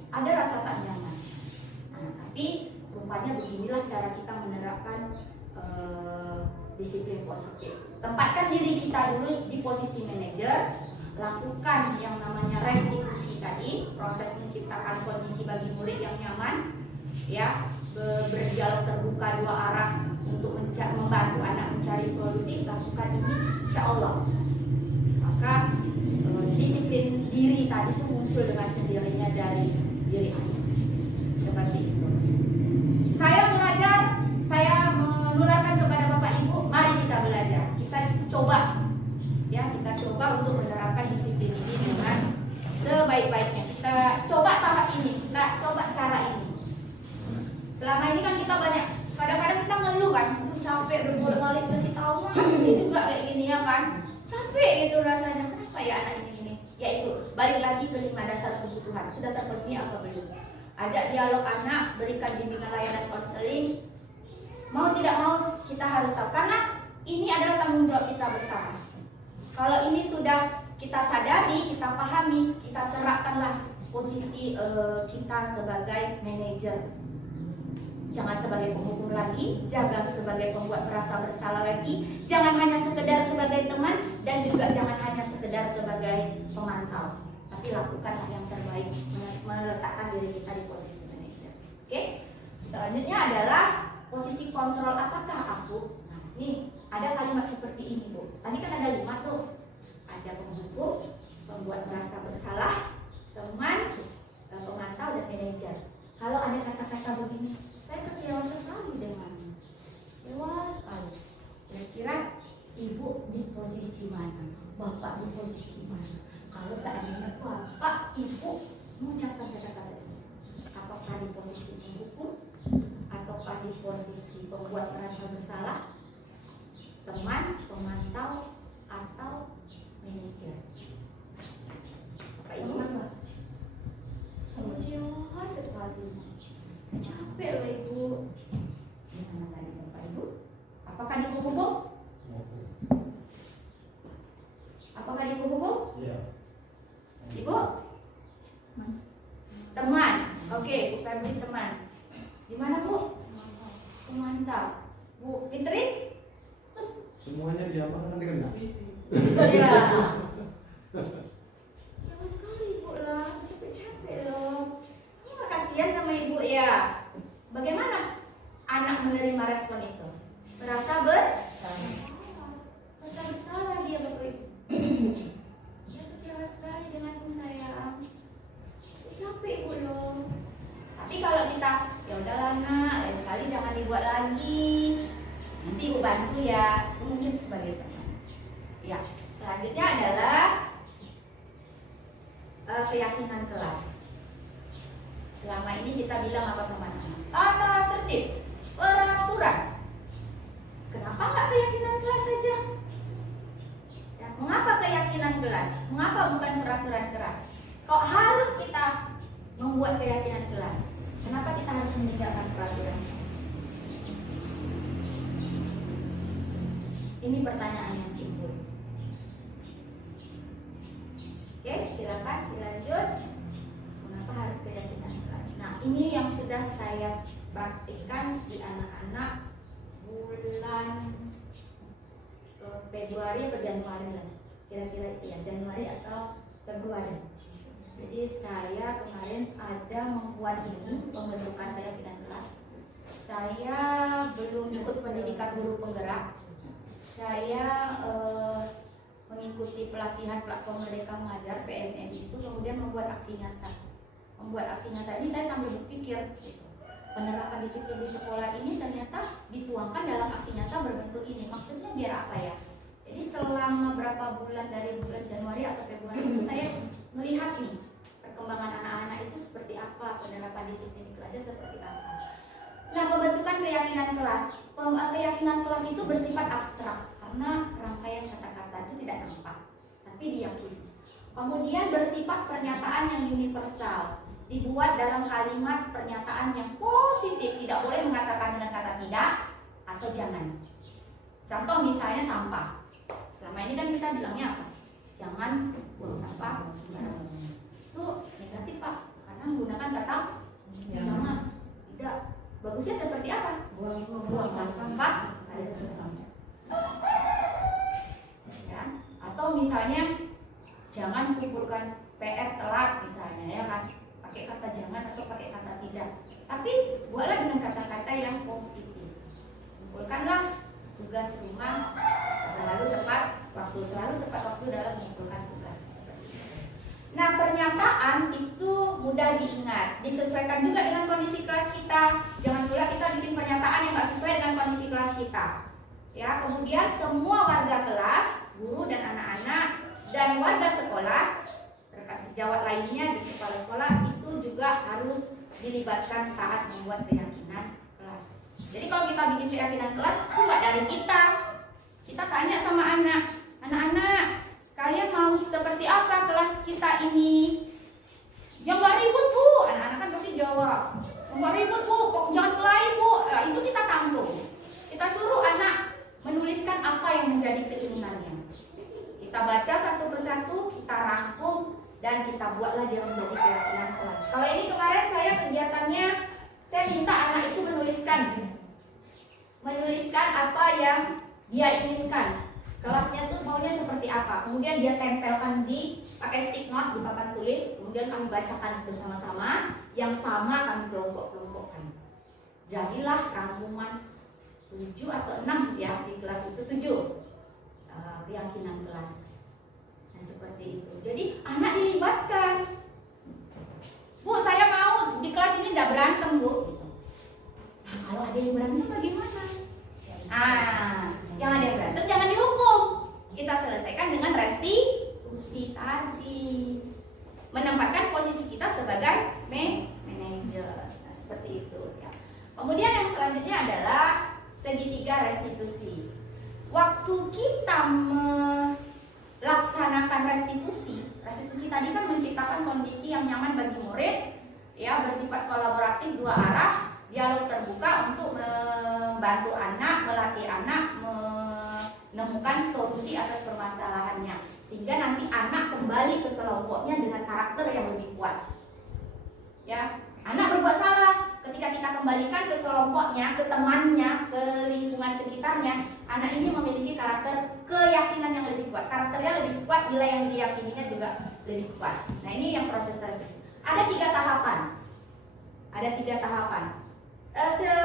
Ada rasa tak nyaman. Nah, tapi rupanya beginilah cara kita menerapkan disiplin positif. Tempatkan diri kita dulu di posisi manajer, lakukan yang namanya restitusi tadi, proses menciptakan kondisi bagi murid yang nyaman, ya, berdialog terbuka dua arah untuk membantu anak mencari solusi. Lakukan ini, insya Allah, maka disiplin diri tadi itu muncul dengan sendirinya dari diri anak. Seperti itu. Saya belajar, saya menularkan kepada Bapak Ibu, mari kita belajar. Kita coba, ya, kita coba untuk menerapkan disiplin ini dengan sebaik-baiknya. Kita coba tahap ini, kita coba cara ini. Selama ini kan kita banyak, kadang-kadang kita ngeluh kan, capek berbolak-balik kasih tahu masih juga kayak gini ya kan, capek gitu rasanya. Kenapa ya anak ini? Yaitu balik lagi ke 5 dasar kebutuhan. Sudah terpenuhi apa belum? Ajak dialog anak, berikan bimbingan layanan konseling. Mau tidak mau kita harus tahu, karena ini adalah tanggung jawab kita bersama. Kalau ini sudah kita sadari, kita pahami, kita terapkanlah posisi kita sebagai manajer. Jangan sebagai penghukum lagi, jangan sebagai pembuat merasa bersalah lagi, jangan hanya sekedar sebagai teman, dan juga jangan hanya sekedar sebagai pemantau. Tapi lakukanlah yang terbaik, meletakkan diri kita di posisi manajer. Oke? Selanjutnya adalah posisi kontrol. Apakah aku? Nah, nih ada kalimat seperti ini Bu. Tadi kan ada 5 tuh. Ada penghukum, pembuat merasa bersalah, teman, pemantau, dan manajer. Kalau ada kata-kata begini, saya kecewa sekali dengannya. Kecewa sekali. Kira-kira ibu di posisi mana? Bapak di posisi mana? Kalau seandainya bapak, ibu mengucapkan kata-kata ini, apakah di posisi penghukum, ataukah di posisi pembuat merasa bersalah, teman, pemantau, atau manajer? Bapak ibu mana? Saya kecewa sekali. Capek loh ibu. Gimana tadi Bapak Ibu? Apakah di hukum? Apakah di hukum? Iya. Ibu? Teman. Oke, Bu Febri teman. Gimana Bu? Pemantau. Bu Fitri? Semuanya diapakan nanti kena? Iya. Sama sekali Ibu lah, capek-capek loh. Kasihan sama ibu ya. Bagaimana anak menerima respon itu? Merasa bersalah dia Bapak Ibu. Dia kecewa sekali denganku sayang. Capek ibu loh. Tapi kalau kita, ya udahlah nak, lain kali jangan dibuat lagi. Nanti ibu bantu ya. Mungkin sebagai teman. Ya, selanjutnya adalah keyakinan kelas. Selama ini kita bilang apa sama anak? Tata tertib, peraturan. Kenapa nggak keyakinan kelas saja? Ya, mengapa keyakinan kelas? Mengapa bukan peraturan keras? Kok harus kita membuat keyakinan kelas? Kenapa kita harus meninggalkan peraturan kelas? Ini pertanyaan yang timbul. Oke, silakan dilanjut. Kenapa harus keyakinan kelas? Nah, ini yang sudah saya praktikkan di anak-anak bulan Februari atau Januari lah, kira-kira itu ya, Januari atau Februari. Jadi saya kemarin ada membuat ini pembentukan keyakinan kelas. Saya belum ikut pendidikan guru penggerak. Saya mengikuti pelatihan platform Merdeka Mengajar PMM itu, kemudian membuat aksi nyata. Membuat aksi nyata ini saya sambil berpikir, gitu, penerapan disiplin di sekolah ini ternyata dituangkan dalam aksi nyata berbentuk ini. Maksudnya biar apa ya? Jadi selama berapa bulan dari bulan Januari atau Februari itu saya melihat nih perkembangan anak-anak itu seperti apa, penerapan disiplin di kelasnya seperti apa. Nah, pembentukan keyakinan kelas. Keyakinan kelas itu bersifat abstrak karena rangkaian kata-kata itu tidak nampak, tapi diyakini. Kemudian bersifat pernyataan yang universal, dibuat dalam kalimat pernyataan yang positif, tidak boleh mengatakan dengan kata tidak atau jangan. Contoh misalnya sampah. Selama ini kan kita bilangnya apa? Jangan buang sampah sembarangan. Itu negatif Pak, karena menggunakan kata jangan. Tidak. Bagusnya seperti apa? Buang sampah ada tulisannya. Ya. Atau misalnya jangan kumpulkan PR telat misalnya, ya kan? Pakai kata jangan atau pakai kata tidak. Tapi buatlah dengan kata-kata yang positif. Kumpulkanlah tugas rumah selalu tepat waktu dalam mengumpulkan tugas. Nah, pernyataan itu mudah diingat, disesuaikan juga dengan kondisi kelas kita. Jangan pula kita bikin pernyataan yang nggak sesuai dengan kondisi kelas kita. Ya, kemudian semua warga kelas, guru dan anak-anak dan warga sekolah, rekan sejawat lainnya di kepala sekolah itu juga harus dilibatkan saat membuat keyakinan kelas. Jadi kalau kita bikin keyakinan kelas itu nggak dari kita. Kita tanya sama anak-anak, kalian mau seperti apa kelas kita ini? Yang nggak ribut Bu, anak-anak kan pasti jawab. Nggak ribut Bu, jangan kelahi Bu. Nah, itu kita tampung. Kita suruh anak menuliskan apa yang menjadi keinginannya. Kita baca satu persatu, kita rangkum dan kita buatlah dia menjadi keyakinan kelas. Kalau ini kemarin saya kegiatannya, saya minta anak itu menuliskan apa yang dia inginkan. Kelasnya tuh maunya seperti apa. Kemudian dia tempelkan pakai stick note di papan tulis. Kemudian kami bacakan bersama-sama. Yang sama kami kelompok-kelompokkan. Jadilah rangkuman 7 atau 6 ya di kelas itu 7 keyakinan kelas. Nah seperti itu. Jadi anak dilibatkan. Bu, saya mau di kelas ini tidak berantem Bu. Nah, kalau ada yang berantem bagaimana? Yang ada yang berantem jangan dihukum. Kita selesaikan dengan restitusi tadi. Menempatkan posisi kita sebagai manajer. Nah, seperti itu ya. Kemudian yang selanjutnya adalah segitiga restitusi. Waktu kita melaksanakan restitusi tadi kan menciptakan kondisi yang nyaman bagi murid, ya, bersifat kolaboratif dua arah, dialog terbuka untuk membantu anak, melatih anak menemukan solusi atas permasalahannya, sehingga nanti anak kembali ke kelompoknya dengan karakter yang lebih kuat. Ya, anak berbuat salah, ketika kita kembalikan ke kelompoknya, ke temannya, ke lingkungan sekitarnya, anak ini memiliki karakter keyakinan yang lebih kuat. Karakternya lebih kuat, nilai yang diyakininya juga lebih kuat. Nah, ini yang proses restitusi. Ada 3 tahapan.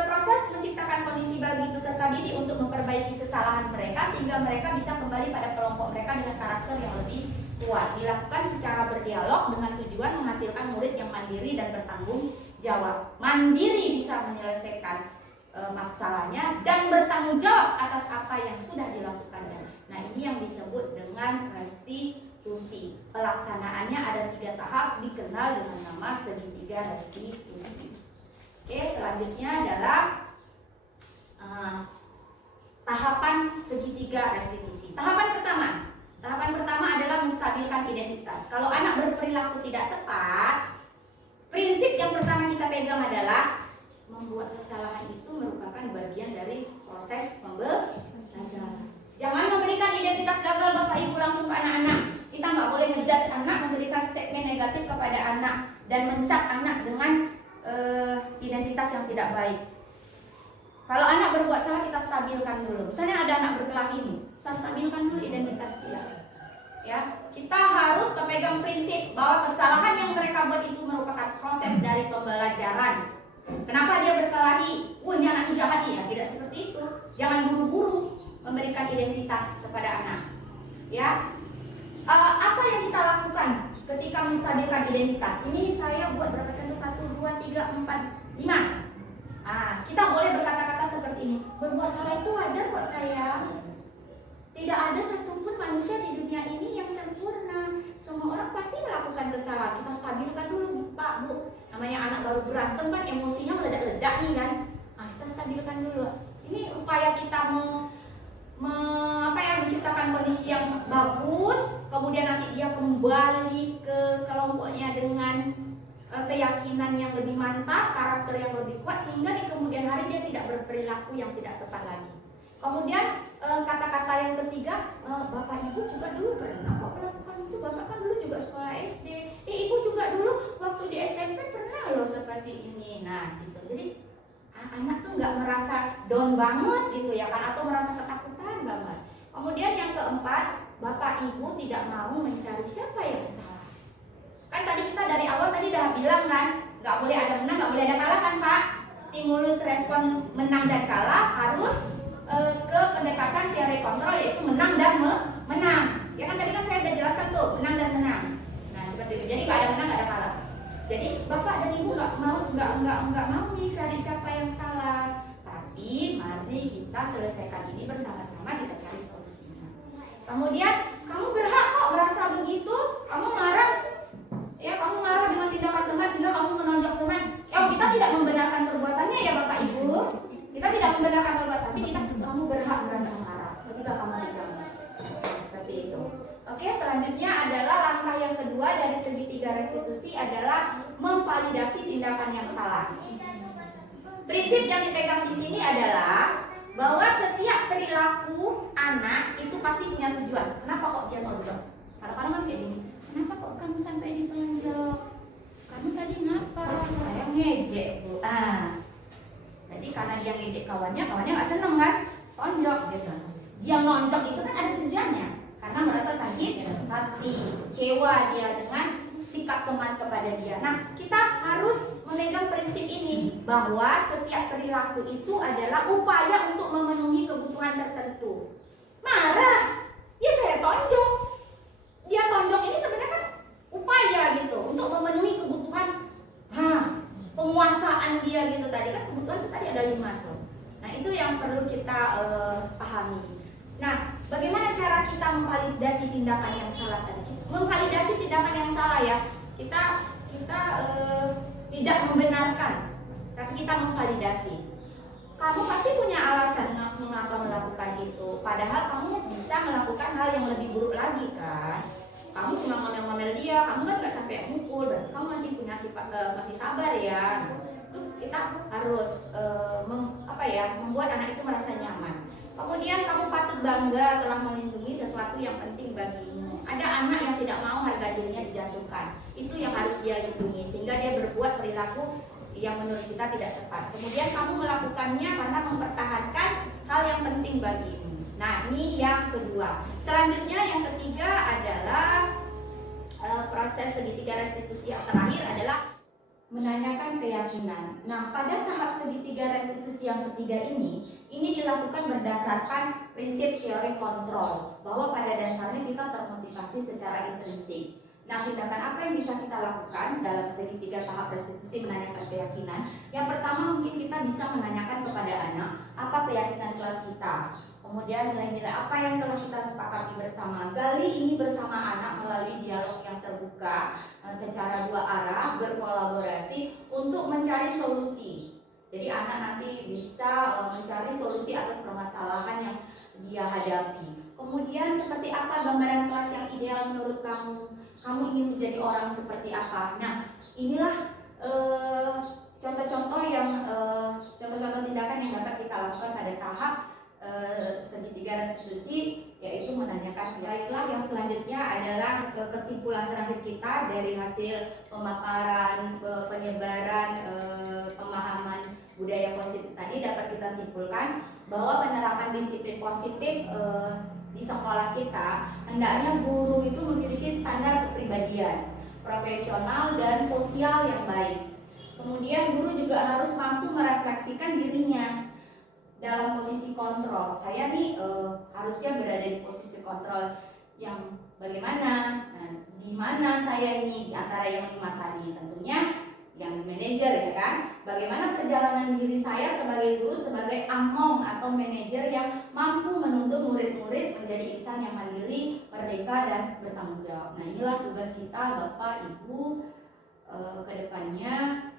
Proses menciptakan kondisi bagi peserta didik untuk memperbaiki kesalahan mereka sehingga mereka bisa kembali pada kelompok mereka dengan karakter yang lebih kuat. Dilakukan secara berdialog dengan tujuan menghasilkan murid yang mandiri dan bertanggung jawab. Mandiri bisa menyelesaikan masalahnya dan bertanggung jawab atas apa yang sudah dilakukannya. Nah, ini yang disebut dengan restitusi. Pelaksanaannya ada 3 tahap, dikenal dengan nama segitiga restitusi. Oke, selanjutnya adalah tahapan segitiga restitusi. Tahapan pertama adalah menstabilkan identitas. Kalau anak berperilaku tidak tepat, prinsip yang pertama kita pegang adalah membuat kesalahan itu merupakan bagian dari proses pembelajaran. Jangan memberikan identitas gagal Bapak Ibu langsung ke anak-anak. Kita nggak boleh ngejudge anak, memberikan statement negatif kepada anak dan mencap anak dengan identitas yang tidak baik. Kalau anak berbuat salah kita stabilkan dulu. Misalnya ada anak berkelahi ini, kita stabilkan dulu identitas dia. Ya, kita harus pegang prinsip bahwa kesalahan yang mereka buat itu merupakan proses dari pembelajaran. Kenapa dia berkelahi? Ini anaknya jahat ya, tidak seperti itu. Jangan buru-buru memberikan identitas kepada anak. Ya, apa yang kita lakukan ketika menstabilkan identitas? Ini saya buat berapa contoh? 1, 2, 3, 4, 5. Kita boleh berkata-kata seperti ini. Berbuat salah itu wajar kok sayang. Tidak ada satupun manusia di dunia ini yang sempurna. Semua orang pasti melakukan kesalahan. Kita stabilkan dulu, Pak, Bu. Namanya anak baru berantem kan emosinya meledak-ledak nih kan. Kita stabilkan dulu. Ini upaya kita menciptakan kondisi yang bagus. Kemudian nanti dia kembali ke kelompoknya dengan keyakinan yang lebih mantap, karakter yang lebih kuat, sehingga di kemudian hari dia tidak berperilaku yang tidak tepat lagi. Kemudian kata-kata yang ketiga, Bapak Ibu juga dulu pernah kok melakukan itu. Bapak kan dulu juga sekolah SD. Ibu juga dulu waktu di SMP pernah loh seperti ini. Nah, gitu. Jadi anak tuh nggak merasa down banget gitu ya kan, atau merasa ketakutan banget. Kemudian yang keempat, Bapak Ibu tidak mau mencari siapa yang salah. Kan tadi kita dari awal tadi udah bilang kan, nggak boleh ada menang, nggak boleh ada kalah kan Pak. Stimulus respon menang dan kalah harus ke pendekatan teori kontrol, yaitu menang dan menang. Ya kan tadi kan saya udah jelaskan tuh menang dan menang. Nah seperti itu. Jadi nggak ada menang, nggak ada kalah. Jadi Bapak dan Ibu nggak mau nih cari siapa yang salah. Tapi mari kita selesaikan ini bersama-sama, kita cari solusinya. Kemudian kamu berhak kok merasa begitu. Kamu marah, ya kamu marah dengan tindakan teman sehingga kamu menonjok teman. Kita tidak membenarkan perbuatannya ya Bapak Ibu. Kita tidak membenarkan perbuatan, tapi kamu berhak merasa marah ketika kamu diganggu. Seperti itu. Oke, selanjutnya adalah langkah yang kedua dari segitiga restitusi adalah memvalidasi tindakan yang salah. Prinsip yang dipegang di sini adalah bahwa setiap perilaku anak itu pasti punya tujuan. Kenapa kok dia tonjok? Kadang-kadang kan kayak gini. Kenapa kok kamu sampai ditonjok? Kamu tadi ngapa? Saya ngejek, Bu. Jadi karena dia ngejek kawannya nggak seneng kan? Tonjok gitu. Dia nonjok itu kan ada tujuannya. Karena merasa sakit hati, kecewa dia dengan sikap teman kepada dia. Nah, kita harus memegang prinsip ini bahwa setiap perilaku itu adalah upaya untuk memenuhi kebutuhan tertentu. Marah, ya saya tonjok. Dia tonjok ini sebenarnya kan upaya gitu untuk memenuhi kebutuhan penguasaan dia gitu. Tadi kan kebutuhan itu tadi ada 5 tuh. Nah, itu yang perlu kita pahami. Nah, bagaimana cara kita memvalidasi tindakan yang salah tadi? Memvalidasi tindakan yang salah ya. Kita tidak membenarkan, tapi kita memvalidasi. Kamu pasti punya alasan mengapa melakukan itu. Padahal kamu bisa melakukan hal yang lebih buruk lagi kan. Kamu cuma ngomel-ngomel dia, kamu kan nggak sampai mukul, berarti kamu masih punya sifat masih sabar ya. Itu kita harus membuat anak itu merasa nyaman. Kemudian kamu patut bangga telah melindungi sesuatu yang penting bagimu. Ada anak yang tidak mau harga dirinya dijatuhkan. Itu yang harus dia lindungi sehingga dia berbuat perilaku yang menurut kita tidak tepat. Kemudian kamu melakukannya karena mempertahankan hal yang penting bagimu. Nah, ini yang kedua. Selanjutnya yang ketiga adalah proses segitiga restitusi yang terakhir adalah menanyakan keyakinan. Nah, pada tahap segitiga restitusi yang ketiga ini dilakukan berdasarkan prinsip teori kontrol, bahwa pada dasarnya kita termotivasi secara intrinsik. Nah, tindakan apa yang bisa kita lakukan dalam segitiga tahap restitusi menanyakan keyakinan? Yang pertama, mungkin kita bisa menanyakan kepada anak apa keyakinan kelas kita. Kemudian nilai-nilai apa yang telah kita sepakati bersama. Gali ini bersama anak melalui dialog yang terbuka secara 2 arah, berkolaborasi untuk mencari solusi. Jadi anak nanti bisa mencari solusi atas permasalahan yang dia hadapi. Kemudian seperti apa gambaran kelas yang ideal menurut kamu? Kamu ingin menjadi orang seperti apa? Nah, inilah contoh-contoh tindakan yang dapat kita lakukan pada tahap segitiga restitusi, yaitu menanyakan. Baiklah, yang selanjutnya adalah kesimpulan terakhir kita dari hasil pemaparan penyebaran pemahaman budaya positif tadi. Dapat kita simpulkan bahwa penerapan disiplin positif di sekolah kita, hendaknya guru itu memiliki standar kepribadian, profesional dan sosial yang baik. Kemudian guru juga harus mampu merefleksikan dirinya dalam posisi kontrol. Saya nih harusnya berada di posisi kontrol yang bagaimana? Nah, di mana saya ini di antara yang 5 tadi? Tentunya yang manajer, ya kan? Bagaimana perjalanan diri saya sebagai guru, sebagai among atau manajer yang mampu menuntun murid-murid menjadi insan yang mandiri, merdeka dan bertanggung jawab. Nah, inilah tugas kita Bapak Ibu ke depannya,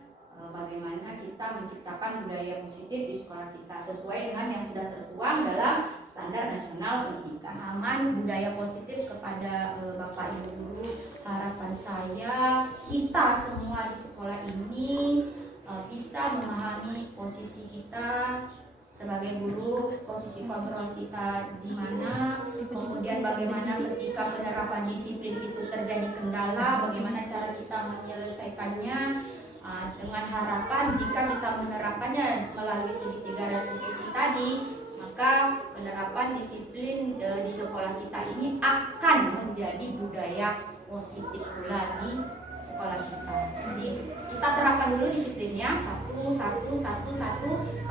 bagaimana kita menciptakan budaya positif di sekolah kita sesuai dengan yang sudah tertuang dalam standar nasional pendidikan. Aman budaya positif kepada Bapak Ibu guru. Harapan saya kita semua di sekolah ini bisa memahami posisi kita sebagai guru, posisi kontrol kita di mana, kemudian bagaimana ketika penerapan disiplin itu terjadi kendala, bagaimana cara kita menyelesaikannya, dengan harapan jika kita menerapkannya melalui segitiga restitusi tadi, maka penerapan disiplin di sekolah kita ini akan menjadi budaya positif pula di sekolah kita. Jadi kita terapkan dulu disiplinnya satu.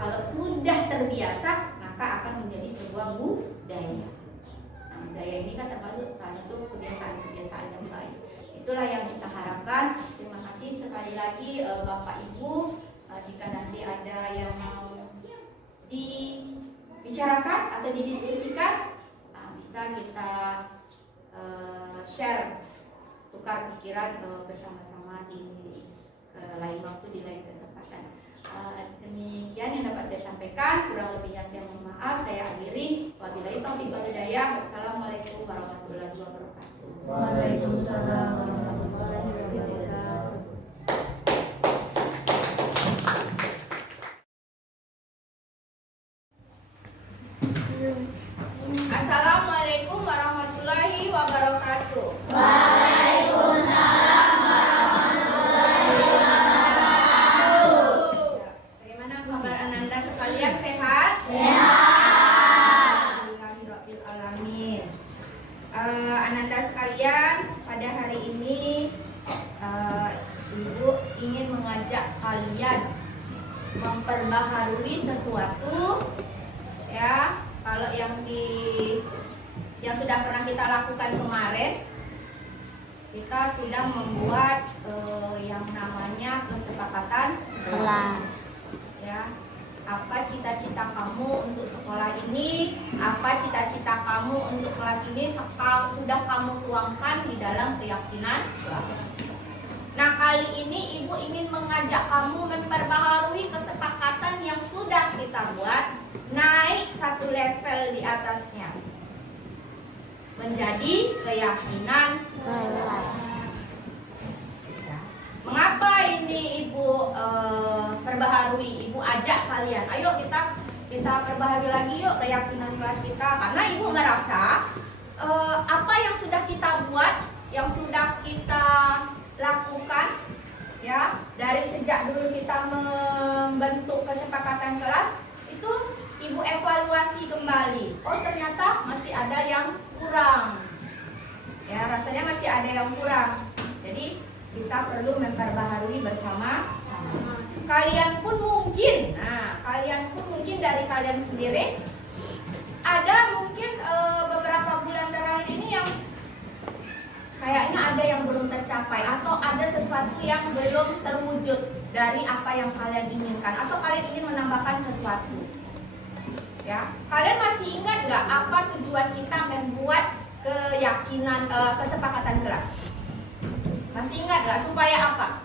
Kalau sudah terbiasa maka akan menjadi sebuah budaya. Nah, budaya ini kan termasuk salah satu kebiasaan-kebiasaan yang baik. Itulah yang kita harapkan. Terima kasih sekali lagi Bapak Ibu. Jika nanti ada yang mau dibicarakan atau didiskusikan, bisa kita share, tukar pikiran bersama-sama di lain waktu, di lain kesempatan. Demikian yang dapat saya sampaikan. Kurang lebihnya saya mohon maaf. Saya akhiri. Wabillahi taufiq wal hidayah. Wassalamualaikum warahmatullahi wabarakatuh. Waalaikumsalam warahmatullahi wabarakatuh. Assalamualaikum warahmatullahi wabarakatuh. Bagaimana kabar Ananda sekalian? Sehat? Alhamdulillahirabbil alamin. Ananda sekalian, pada hari ini Ibu ingin mengajak kalian memperbaharui sesuatu, ya. Kalau yang sudah pernah kita lakukan kemarin, kita sudah membuat yang namanya kesepakatan kelas, ya. Apa cita-cita kamu untuk sekolah ini? Apa cita-cita kamu untuk kelas ini? Sudah kamu tuangkan di dalam keyakinan kelas. Nah, kali ini Ibu ingin mengajak kamu memperbaharui kesepakatan yang sudah kita buat, naik satu level di atasnya, menjadi keyakinan kelas. Mengapa ini Ibu perbaharui? Ibu ajak kalian, ayo kita perbaharui lagi yuk keyakinan kelas kita. Karena Ibu merasa apa yang sudah kita buat, yang sudah kita lakukan, ya, dari sejak dulu kita membentuk kesepakatan kelas itu Ibu evaluasi kembali. Oh, ternyata masih ada yang kurang, ya, rasanya masih ada yang kurang. Jadi kita perlu memperbaharui bersama. Kalian pun mungkin dari kalian sendiri ada mungkin beberapa bulan terakhir ini yang kayaknya ada yang belum tercapai, atau ada sesuatu yang belum terwujud dari apa yang kalian inginkan, atau kalian ingin menambahkan sesuatu, ya. Kalian masih ingat nggak apa tujuan kita membuat keyakinan kesepakatan kelas? Masih ingat nggak? Supaya apa?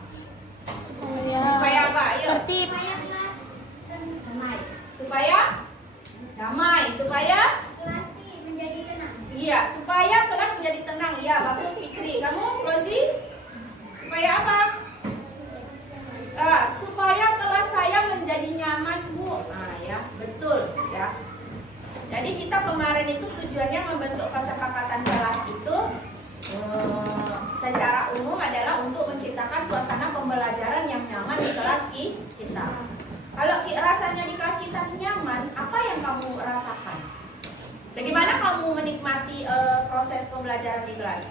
Supaya apa? Ayo. Tertib. Supaya damai. Supaya Kelas menjadi tenang. iya, supaya kelas menjadi tenang. Iya, bagus Fikri. Kamu, Rozi? Supaya apa? Supaya kelas saya menjadi nyaman, Bu. Nah, ya, betul, ya. Jadi kita kemarin itu tujuannya membentuk kesepakatan kelas itu secara umum adalah untuk menciptakan suasana pembelajaran yang nyaman di kelas kita. Kalau rasanya di kelas kita nyaman, menikmati proses pembelajaran di kelas?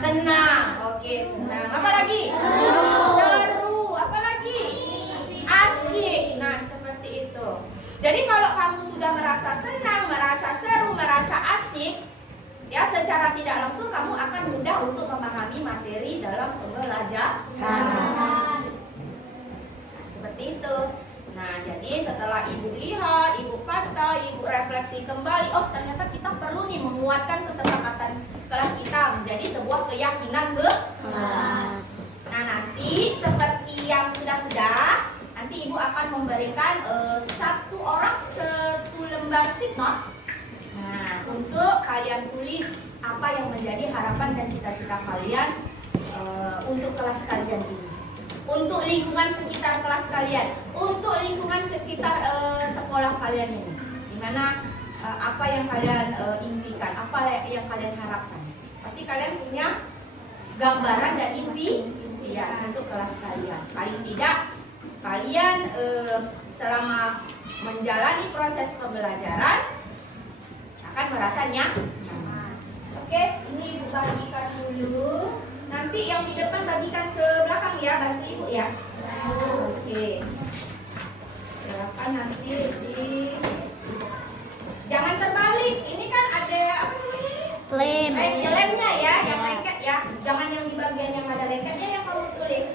Senang. Oke, senang. Apa lagi? Seru. Apa lagi? Asik. Nah, seperti itu. Jadi kalau kamu sudah merasa senang, merasa seru, merasa asik, ya secara tidak langsung kamu akan mudah untuk memahami materi dalam pembelajaran. Seperti itu. Nah, jadi setelah ibu lihat, ibu pantau, ibu refleksi kembali, oh ternyata kita perlu nih menguatkan kesepakatan kelas kita menjadi sebuah keyakinan kelas. Nah, nanti seperti yang sudah-sudah, nanti ibu akan memberikan satu orang satu lembar stick note. Nah, untuk kalian tulis apa yang menjadi harapan dan cita-cita kalian untuk kelas kalian ini. Untuk lingkungan sekitar kelas kalian, untuk lingkungan sekitar sekolah kalian ini, dimana apa yang kalian impikan, apa yang kalian harapkan. Pasti kalian punya gambaran dan impian untuk kelas kalian. Paling tidak kalian selama menjalani proses pembelajaran akan merasa nyaman. Oke, ini ibu bagikan dulu. Nanti yang di depan bagikan ke belakang ya, bantu ibu ya. Oke. Silakan nanti jangan terbalik. Ini kan ada apa namanya? Lemnya ya, yang lengket ya. Jangan yang di bagian yang ada lengketnya yang kamu tulis.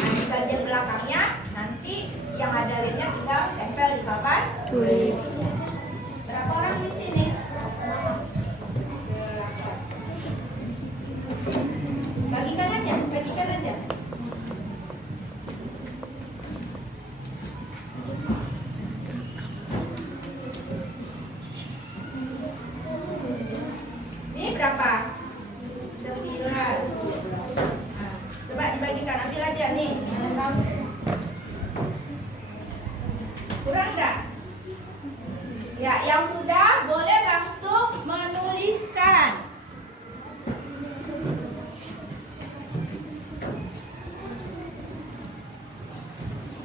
Nah, di bagian belakangnya nanti yang ada lemnya tinggal tempel di papan tulis. Berapa orang di sini? Bagikan aja. Ini berapa? 9. Nah, coba dibagikan, ambil aja nih. Kurang enggak? Ya, yang sudah boleh langsung menuliskan.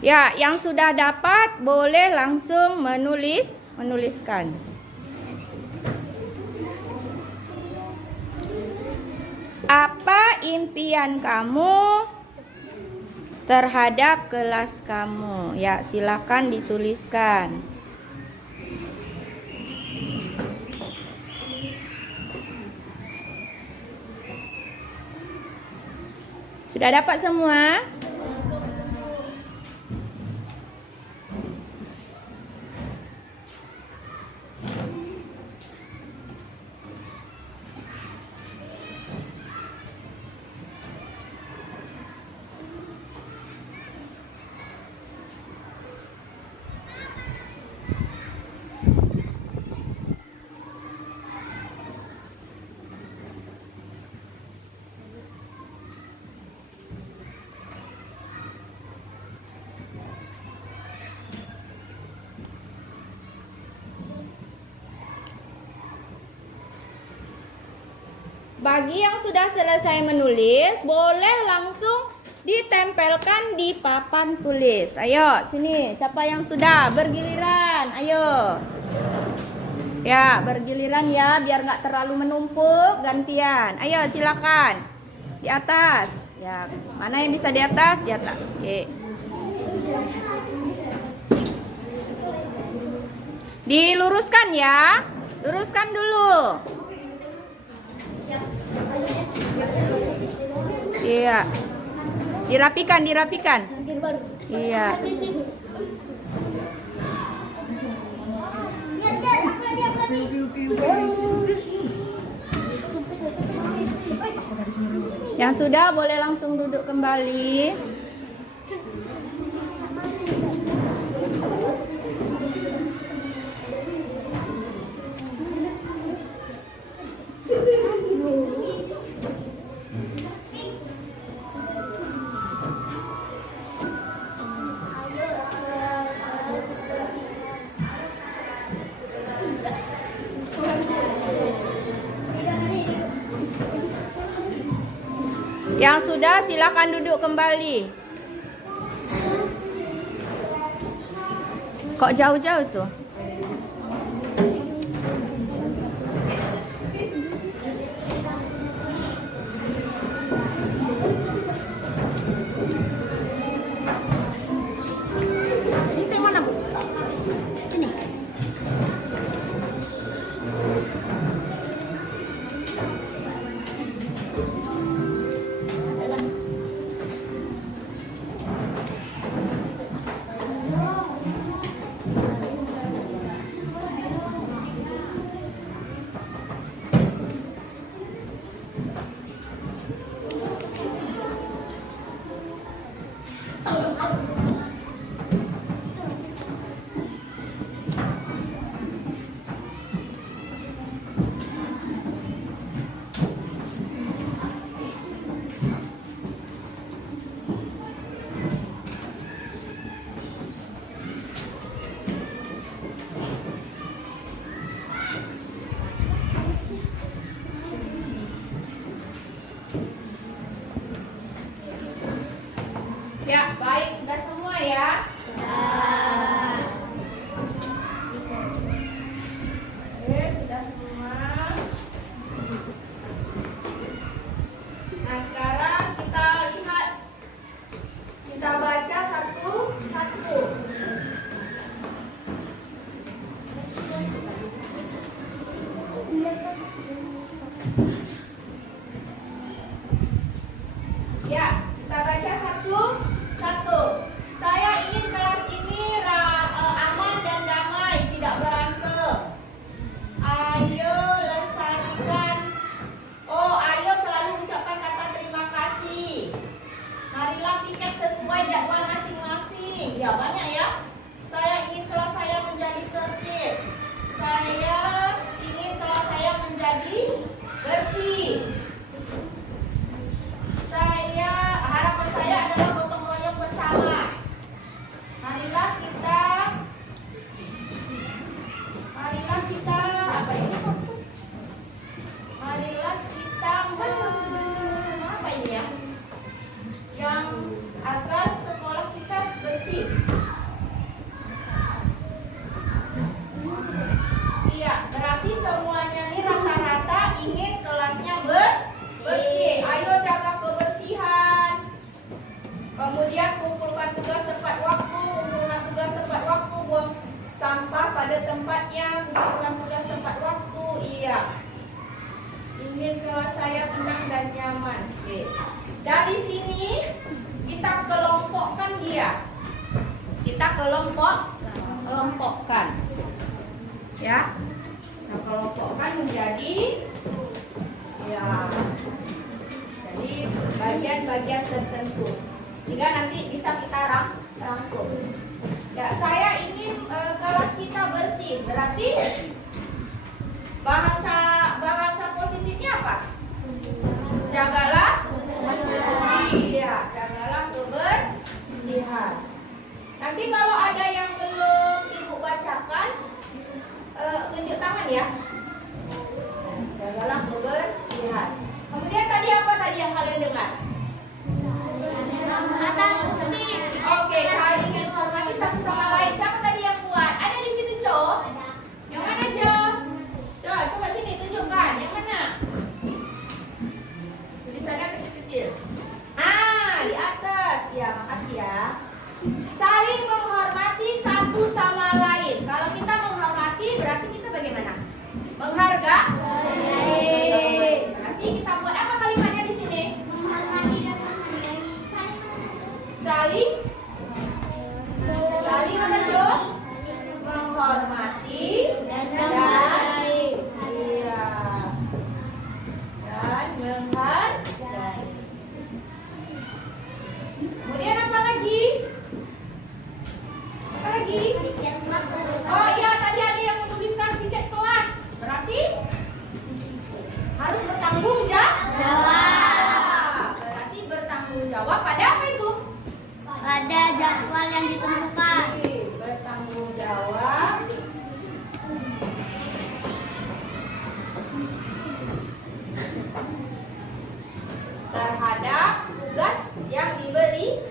Ya, yang sudah dapat boleh langsung menuliskan. Apa impian kamu terhadap kelas kamu? Ya, silakan dituliskan. Sudah dapat semua? Bagi yang sudah selesai menulis, boleh langsung ditempelkan di papan tulis. Ayo, sini. Siapa yang sudah? Bergiliran. Ayo. Ya, bergiliran ya, biar nggak terlalu menumpuk. Gantian. Ayo, silakan. Di atas. Ya, mana yang bisa di atas? Di atas. Oke. Diluruskan ya. Luruskan dulu. Iya. Dirapikan. Iya. Yang sudah boleh langsung duduk kembali. Yang sudah silakan duduk kembali. Kok jauh-jauh tuh? Ya, baik, udah semua ya. Oke, sudah semua. Nah, sekarang kita lihat, kita baca satu-satu. Ya, kita baca satu-satu. Saya ingin kelas ini aman dan damai, tidak berantem. Ayo lestarikan. Ayo selalu ucapkan kata terima kasih. Marilah piket sesuai jadwal masing-masing. Ya, banyak ya. Saya ingin kelas saya menjadi tertib. Saya ingin kelas saya menjadi bersih. Harapan saya adalah gotong royong bersama. Marilah kita apa ini? Marilah kita apa ini ya? Yang agar sekolah kita bersih. Iya, berarti semuanya ini rata-rata ingin kelasnya bersih. Ayo jaga kebersihan. Kemudian kumpulkan tugas tepat waktu, buang sampah pada tempatnya, kumpulkan tugas tepat waktu. Iya. Ingin kelas saya tenang dan nyaman. Oke. Dari sini kita kelompokkan dia. Kita kelompokkan. Ya. Nah, kelompokkan menjadi jadi bagian-bagian tertentu. Sehingga nanti bisa kita rangkum. Ya, saya ingin kelas kita bersih. Berarti bahasa positifnya apa? Jagalah jagalah kebersihan. Nanti kalau ada yang belum Ibu bacakan, tunjuk tangan ya. Jagalah kebersihan. Kemudian tadi apa tadi yang kalian dengar? Oke, saling menghormati satu sama lain. Siapa tadi yang buat? Ada di situ, Jo? Yang mana, Jo? Jo, coba sini tunjukkan. Yang mana? Tulisannya kecil-kecil. Di atas. Ya, makasih ya. Saling menghormati satu sama lain. Kalau kita menghormati, berarti kita bagaimana? Menghargai. Nanti kita buat apa kalimatnya di sini? Menghormati dan menghargai. Saling apa, Jo? Menghormati dan menghargai. Iya. Dan menghargai. Kemudian apa lagi? Apa lagi? Oh iya, tadi ada yang menuliskan piket kelas. Berarti harus bertanggung jawab. Berarti bertanggung jawab pada apa itu? Ada jadwal yang ditentukan. Bertanggung jawab terhadap tugas yang diberi.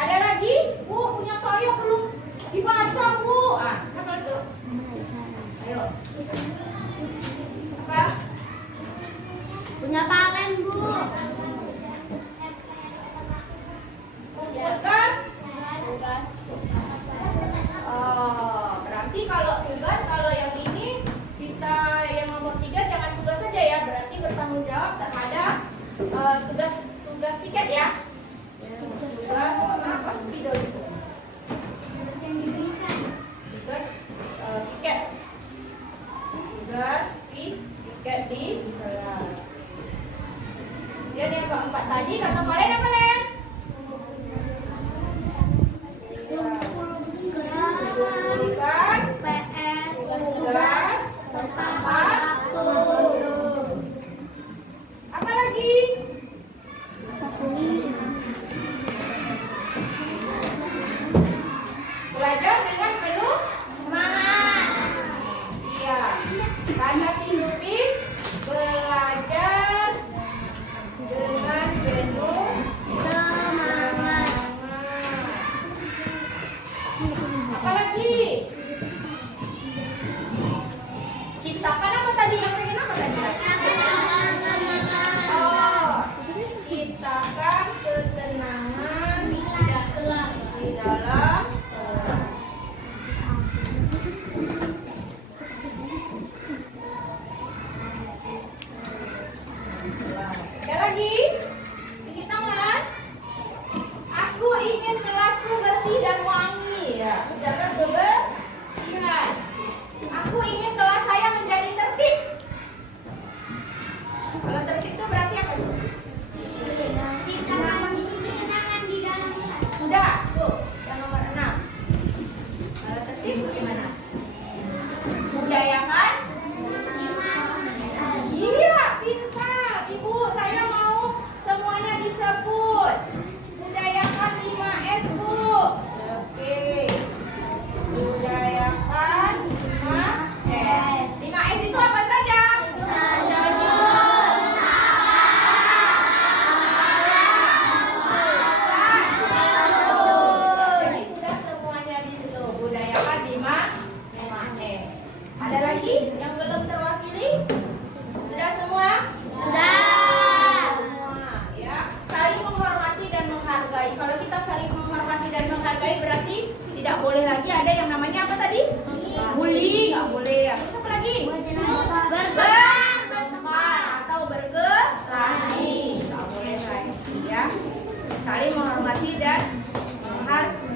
Ada lagi? Bu, punya saya belum dibaca, Bu. Siapa itu? Ayo. Apa? Punya Palen, Bu. Kumpulkan tugas. Berarti kalau tugas, kalau yang ini kita yang nomor 3 jangan tugas saja ya, berarti bertanggung jawab terhadap tugas piket ya. Tugas apa spidol itu? Tugas piket. Tugas piket. Get di kelas. Dan yang keempat tadi kata kalian apa, Len? Kumpulkan tugas tepat waktu. Apa lagi? Belajar dengan penuh semangat. Iya. Tanda si Lupis belajar dengan penuh semangat. Apa lagi? Ciptakan apa tadi? Yang pengen apa tadi? Oh, ciptakan ketenangan di dalam kelas. Ada lagi? Tinggi tangan. Aku ingin kelasku bersih dan wangi. Ya, jaga kebersihan. Aku ingin kelas saya menjadi tertib. Kalau tertib itu berarti apa itu? Sudah, tuh, yang nomor 6. Kalau tertib bagaimana? Budayakan. Iya, pintar. Ibu, saya mau semuanya disebut. Budayakan 5S, Bu. Oke. Budayakan 5S. 5S itu apa saja? Jadi sudah semuanya di situ. Budayakan 5S. Ada lagi yang belum terwakili? Sudah semua? Semua, ya. Saling menghormati dan menghargai. Kalau kita saling menghormati dan menghargai berarti tidak boleh lagi ada yang namanya apa tadi? Bully, nggak boleh. Terus apa lagi? Bertengkar atau berkelahi, nggak boleh lagi, ya. Saling menghormati dan menghargai.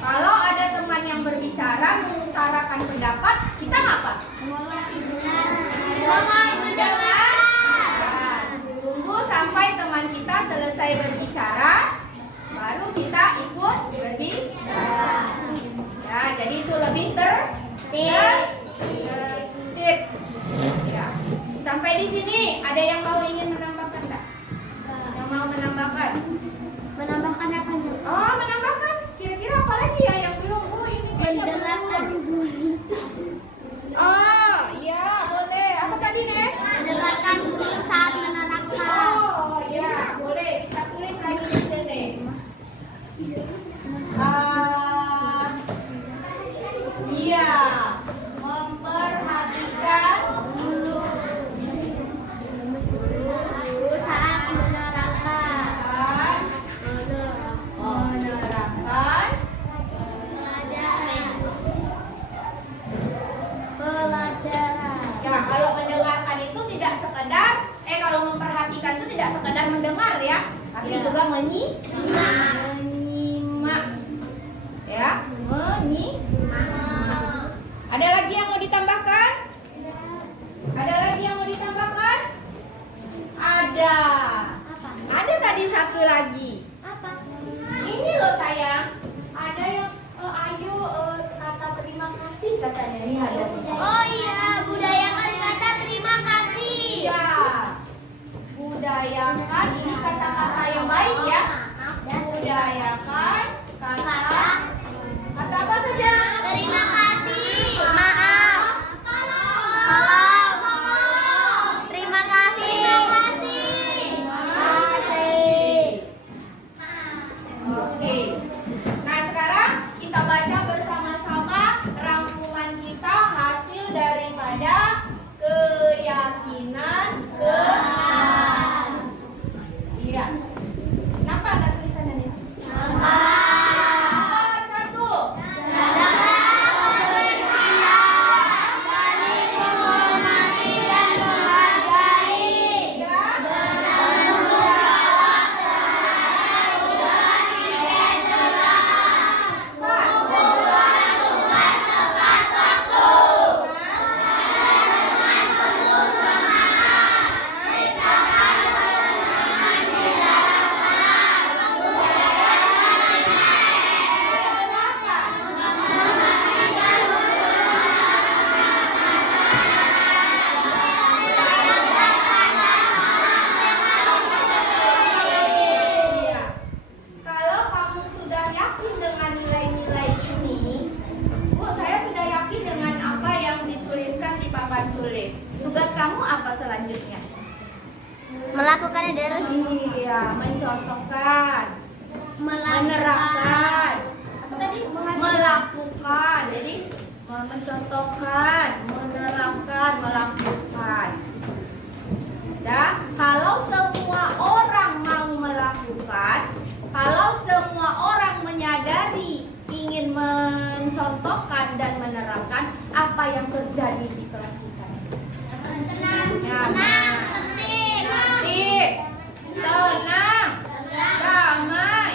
Kalau ada teman yang berbicara mengutarakan pendapat, kita ngapa? Tunggu sampai teman kita selesai berbicara, baru kita ikut berbicara. Ya, jadi itu lebih tertib. Ya. Sampai di sini ada yang mau ingin menambahkan tak? Yang mau menambahkan? Menambahkan apa? Oh, menambahkan. Kira-kira apa lagi ya yang belum? Oh, ini kayaknya Mendengarkan belum. guru. Oh, ya boleh. Apa tadi, Nes? Mendengarkan guru saat menerangkan. Oh, ya boleh. Kita tulis lagi di sini. Iya, memperhatikan Guru saat menerangkan. menerangkan Pelajaran. ya. Kalau mendengarkan itu tidak sekedar kalau memperhatikan itu tidak sekedar mendengar ya, tapi juga menyimak ya, menyimak. Ada lagi yang mau ditambahkan? Ada lagi yang mau ditambahkan? Ada. Ada tadi satu lagi. Apa? Ini loh sayang. Ada yang ayo kata terima kasih katanya. Ini ada. Oh iya, budayakan kata terima kasih. Iya. Budayakan ini kata-kata yang baik ya. Budayakan kata apa saja? Terima kasih. Maaf. Tolong. Terima kasih. Oke. Nah, sekarang kita baca bersama-sama rangkuman kita hasil tulis. Tugas kamu apa selanjutnya? Melakukannya dengan Iya, mencontohkan, menerapkan. Apa tadi? Melakukan. Jadi mencontohkan, menerapkan, melakukan. Dan kalau semua orang mau melakukan, kalau semua orang menyadari ingin mencontohkan dan menerapkan, apa yang terjadi di kelas kita? Nyaman, tertib, tenang, damai.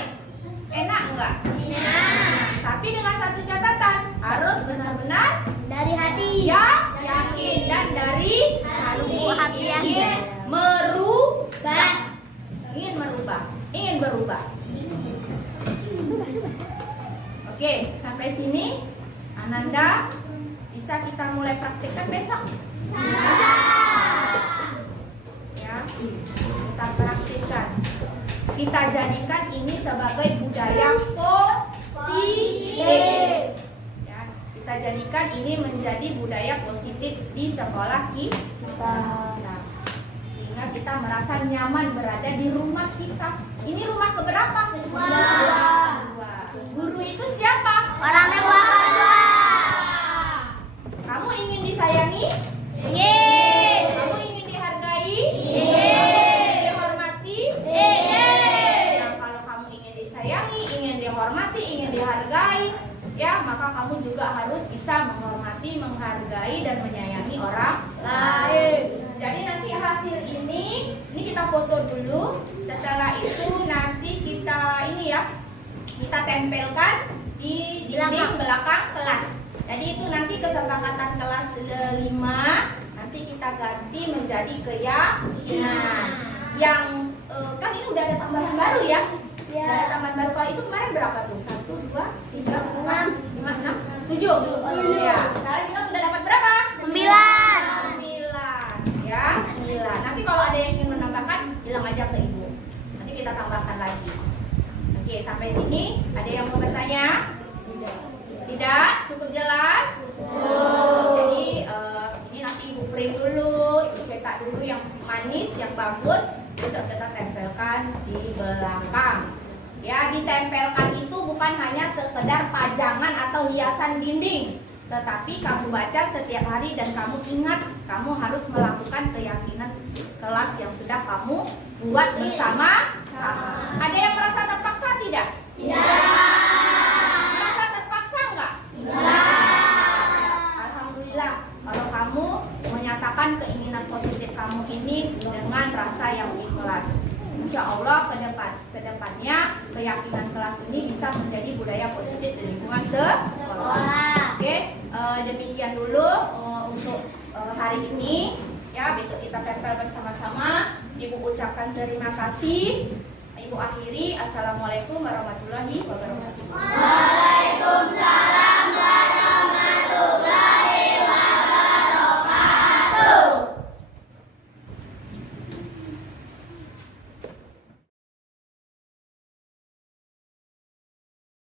Enak enggak? Tapi dengan satu catatan, harus benar-benar dari hati. yakin dan dari hati ingin merubah. Ingin berubah. Oke, sampai sini Ananda bisa kita mulai praktekkan besok. Ya, kita praktikkan. Kita jadikan ini sebagai budaya positif. Ya, kita jadikan ini menjadi budaya positif di sekolah kita. Nah, sehingga kita merasa nyaman berada di rumah kita. Ini rumah keberapa? Kedua. Guru itu siapa? Orang tua kedua. Kamu ingin disayangi? Ingin. Kamu ingin dihargai? Ingin. Dihormati? Ingin. Nah, kalau kamu ingin disayangi, ingin dihormati, ingin dihargai, ya maka kamu juga harus bisa menghormati, menghargai dan menyayangi orang lain. Jadi nanti hasil ini kita foto dulu. Setelah itu nanti kita kita tempelkan di dinding belakang kelas. Jadi itu nanti kesepakatan kelas 5 nanti kita ganti menjadi keyakinan. Yang kan ini udah ada tambahan baru ya. Udah ada tambahan baru. Kalau itu kemarin berapa tuh? 1, 2, 3, 4, 5, 6, 7. Ya. Sekarang kita sudah dapat berapa? 9. 9 ya, 9. Nanti kalau ada yang ingin menambahkan, bilang aja ke ibu. Nanti kita tambahkan lagi. Oke, sampai sini ada yang mau bertanya? Tidak? Cukup jelas? Jadi ini nanti ibu print dulu, ibu cetak dulu yang manis, yang bagus. Besok kita tempelkan di belakang. Ya, ditempelkan itu bukan hanya sekedar pajangan atau hiasan dinding, tetapi kamu baca setiap hari dan kamu ingat, kamu harus melakukan keyakinan kelas yang sudah kamu buat bersama. Ada yang merasa terpaksa tidak? Merasa terpaksa enggak? Alhamdulillah, kalau kamu menyatakan keinginan positif kamu ini dengan rasa yang ikhlas, insya Allah kedepannya keyakinan kelas ini bisa menjadi budaya positif di lingkungan sekolah. Oke, demikian dulu untuk hari ini. Ya, besok kita tempel bersama-sama. Ibu ucapkan terima kasih. Ibu akhiri. Assalamualaikum warahmatullahi wabarakatuh. Waalaikumsalam.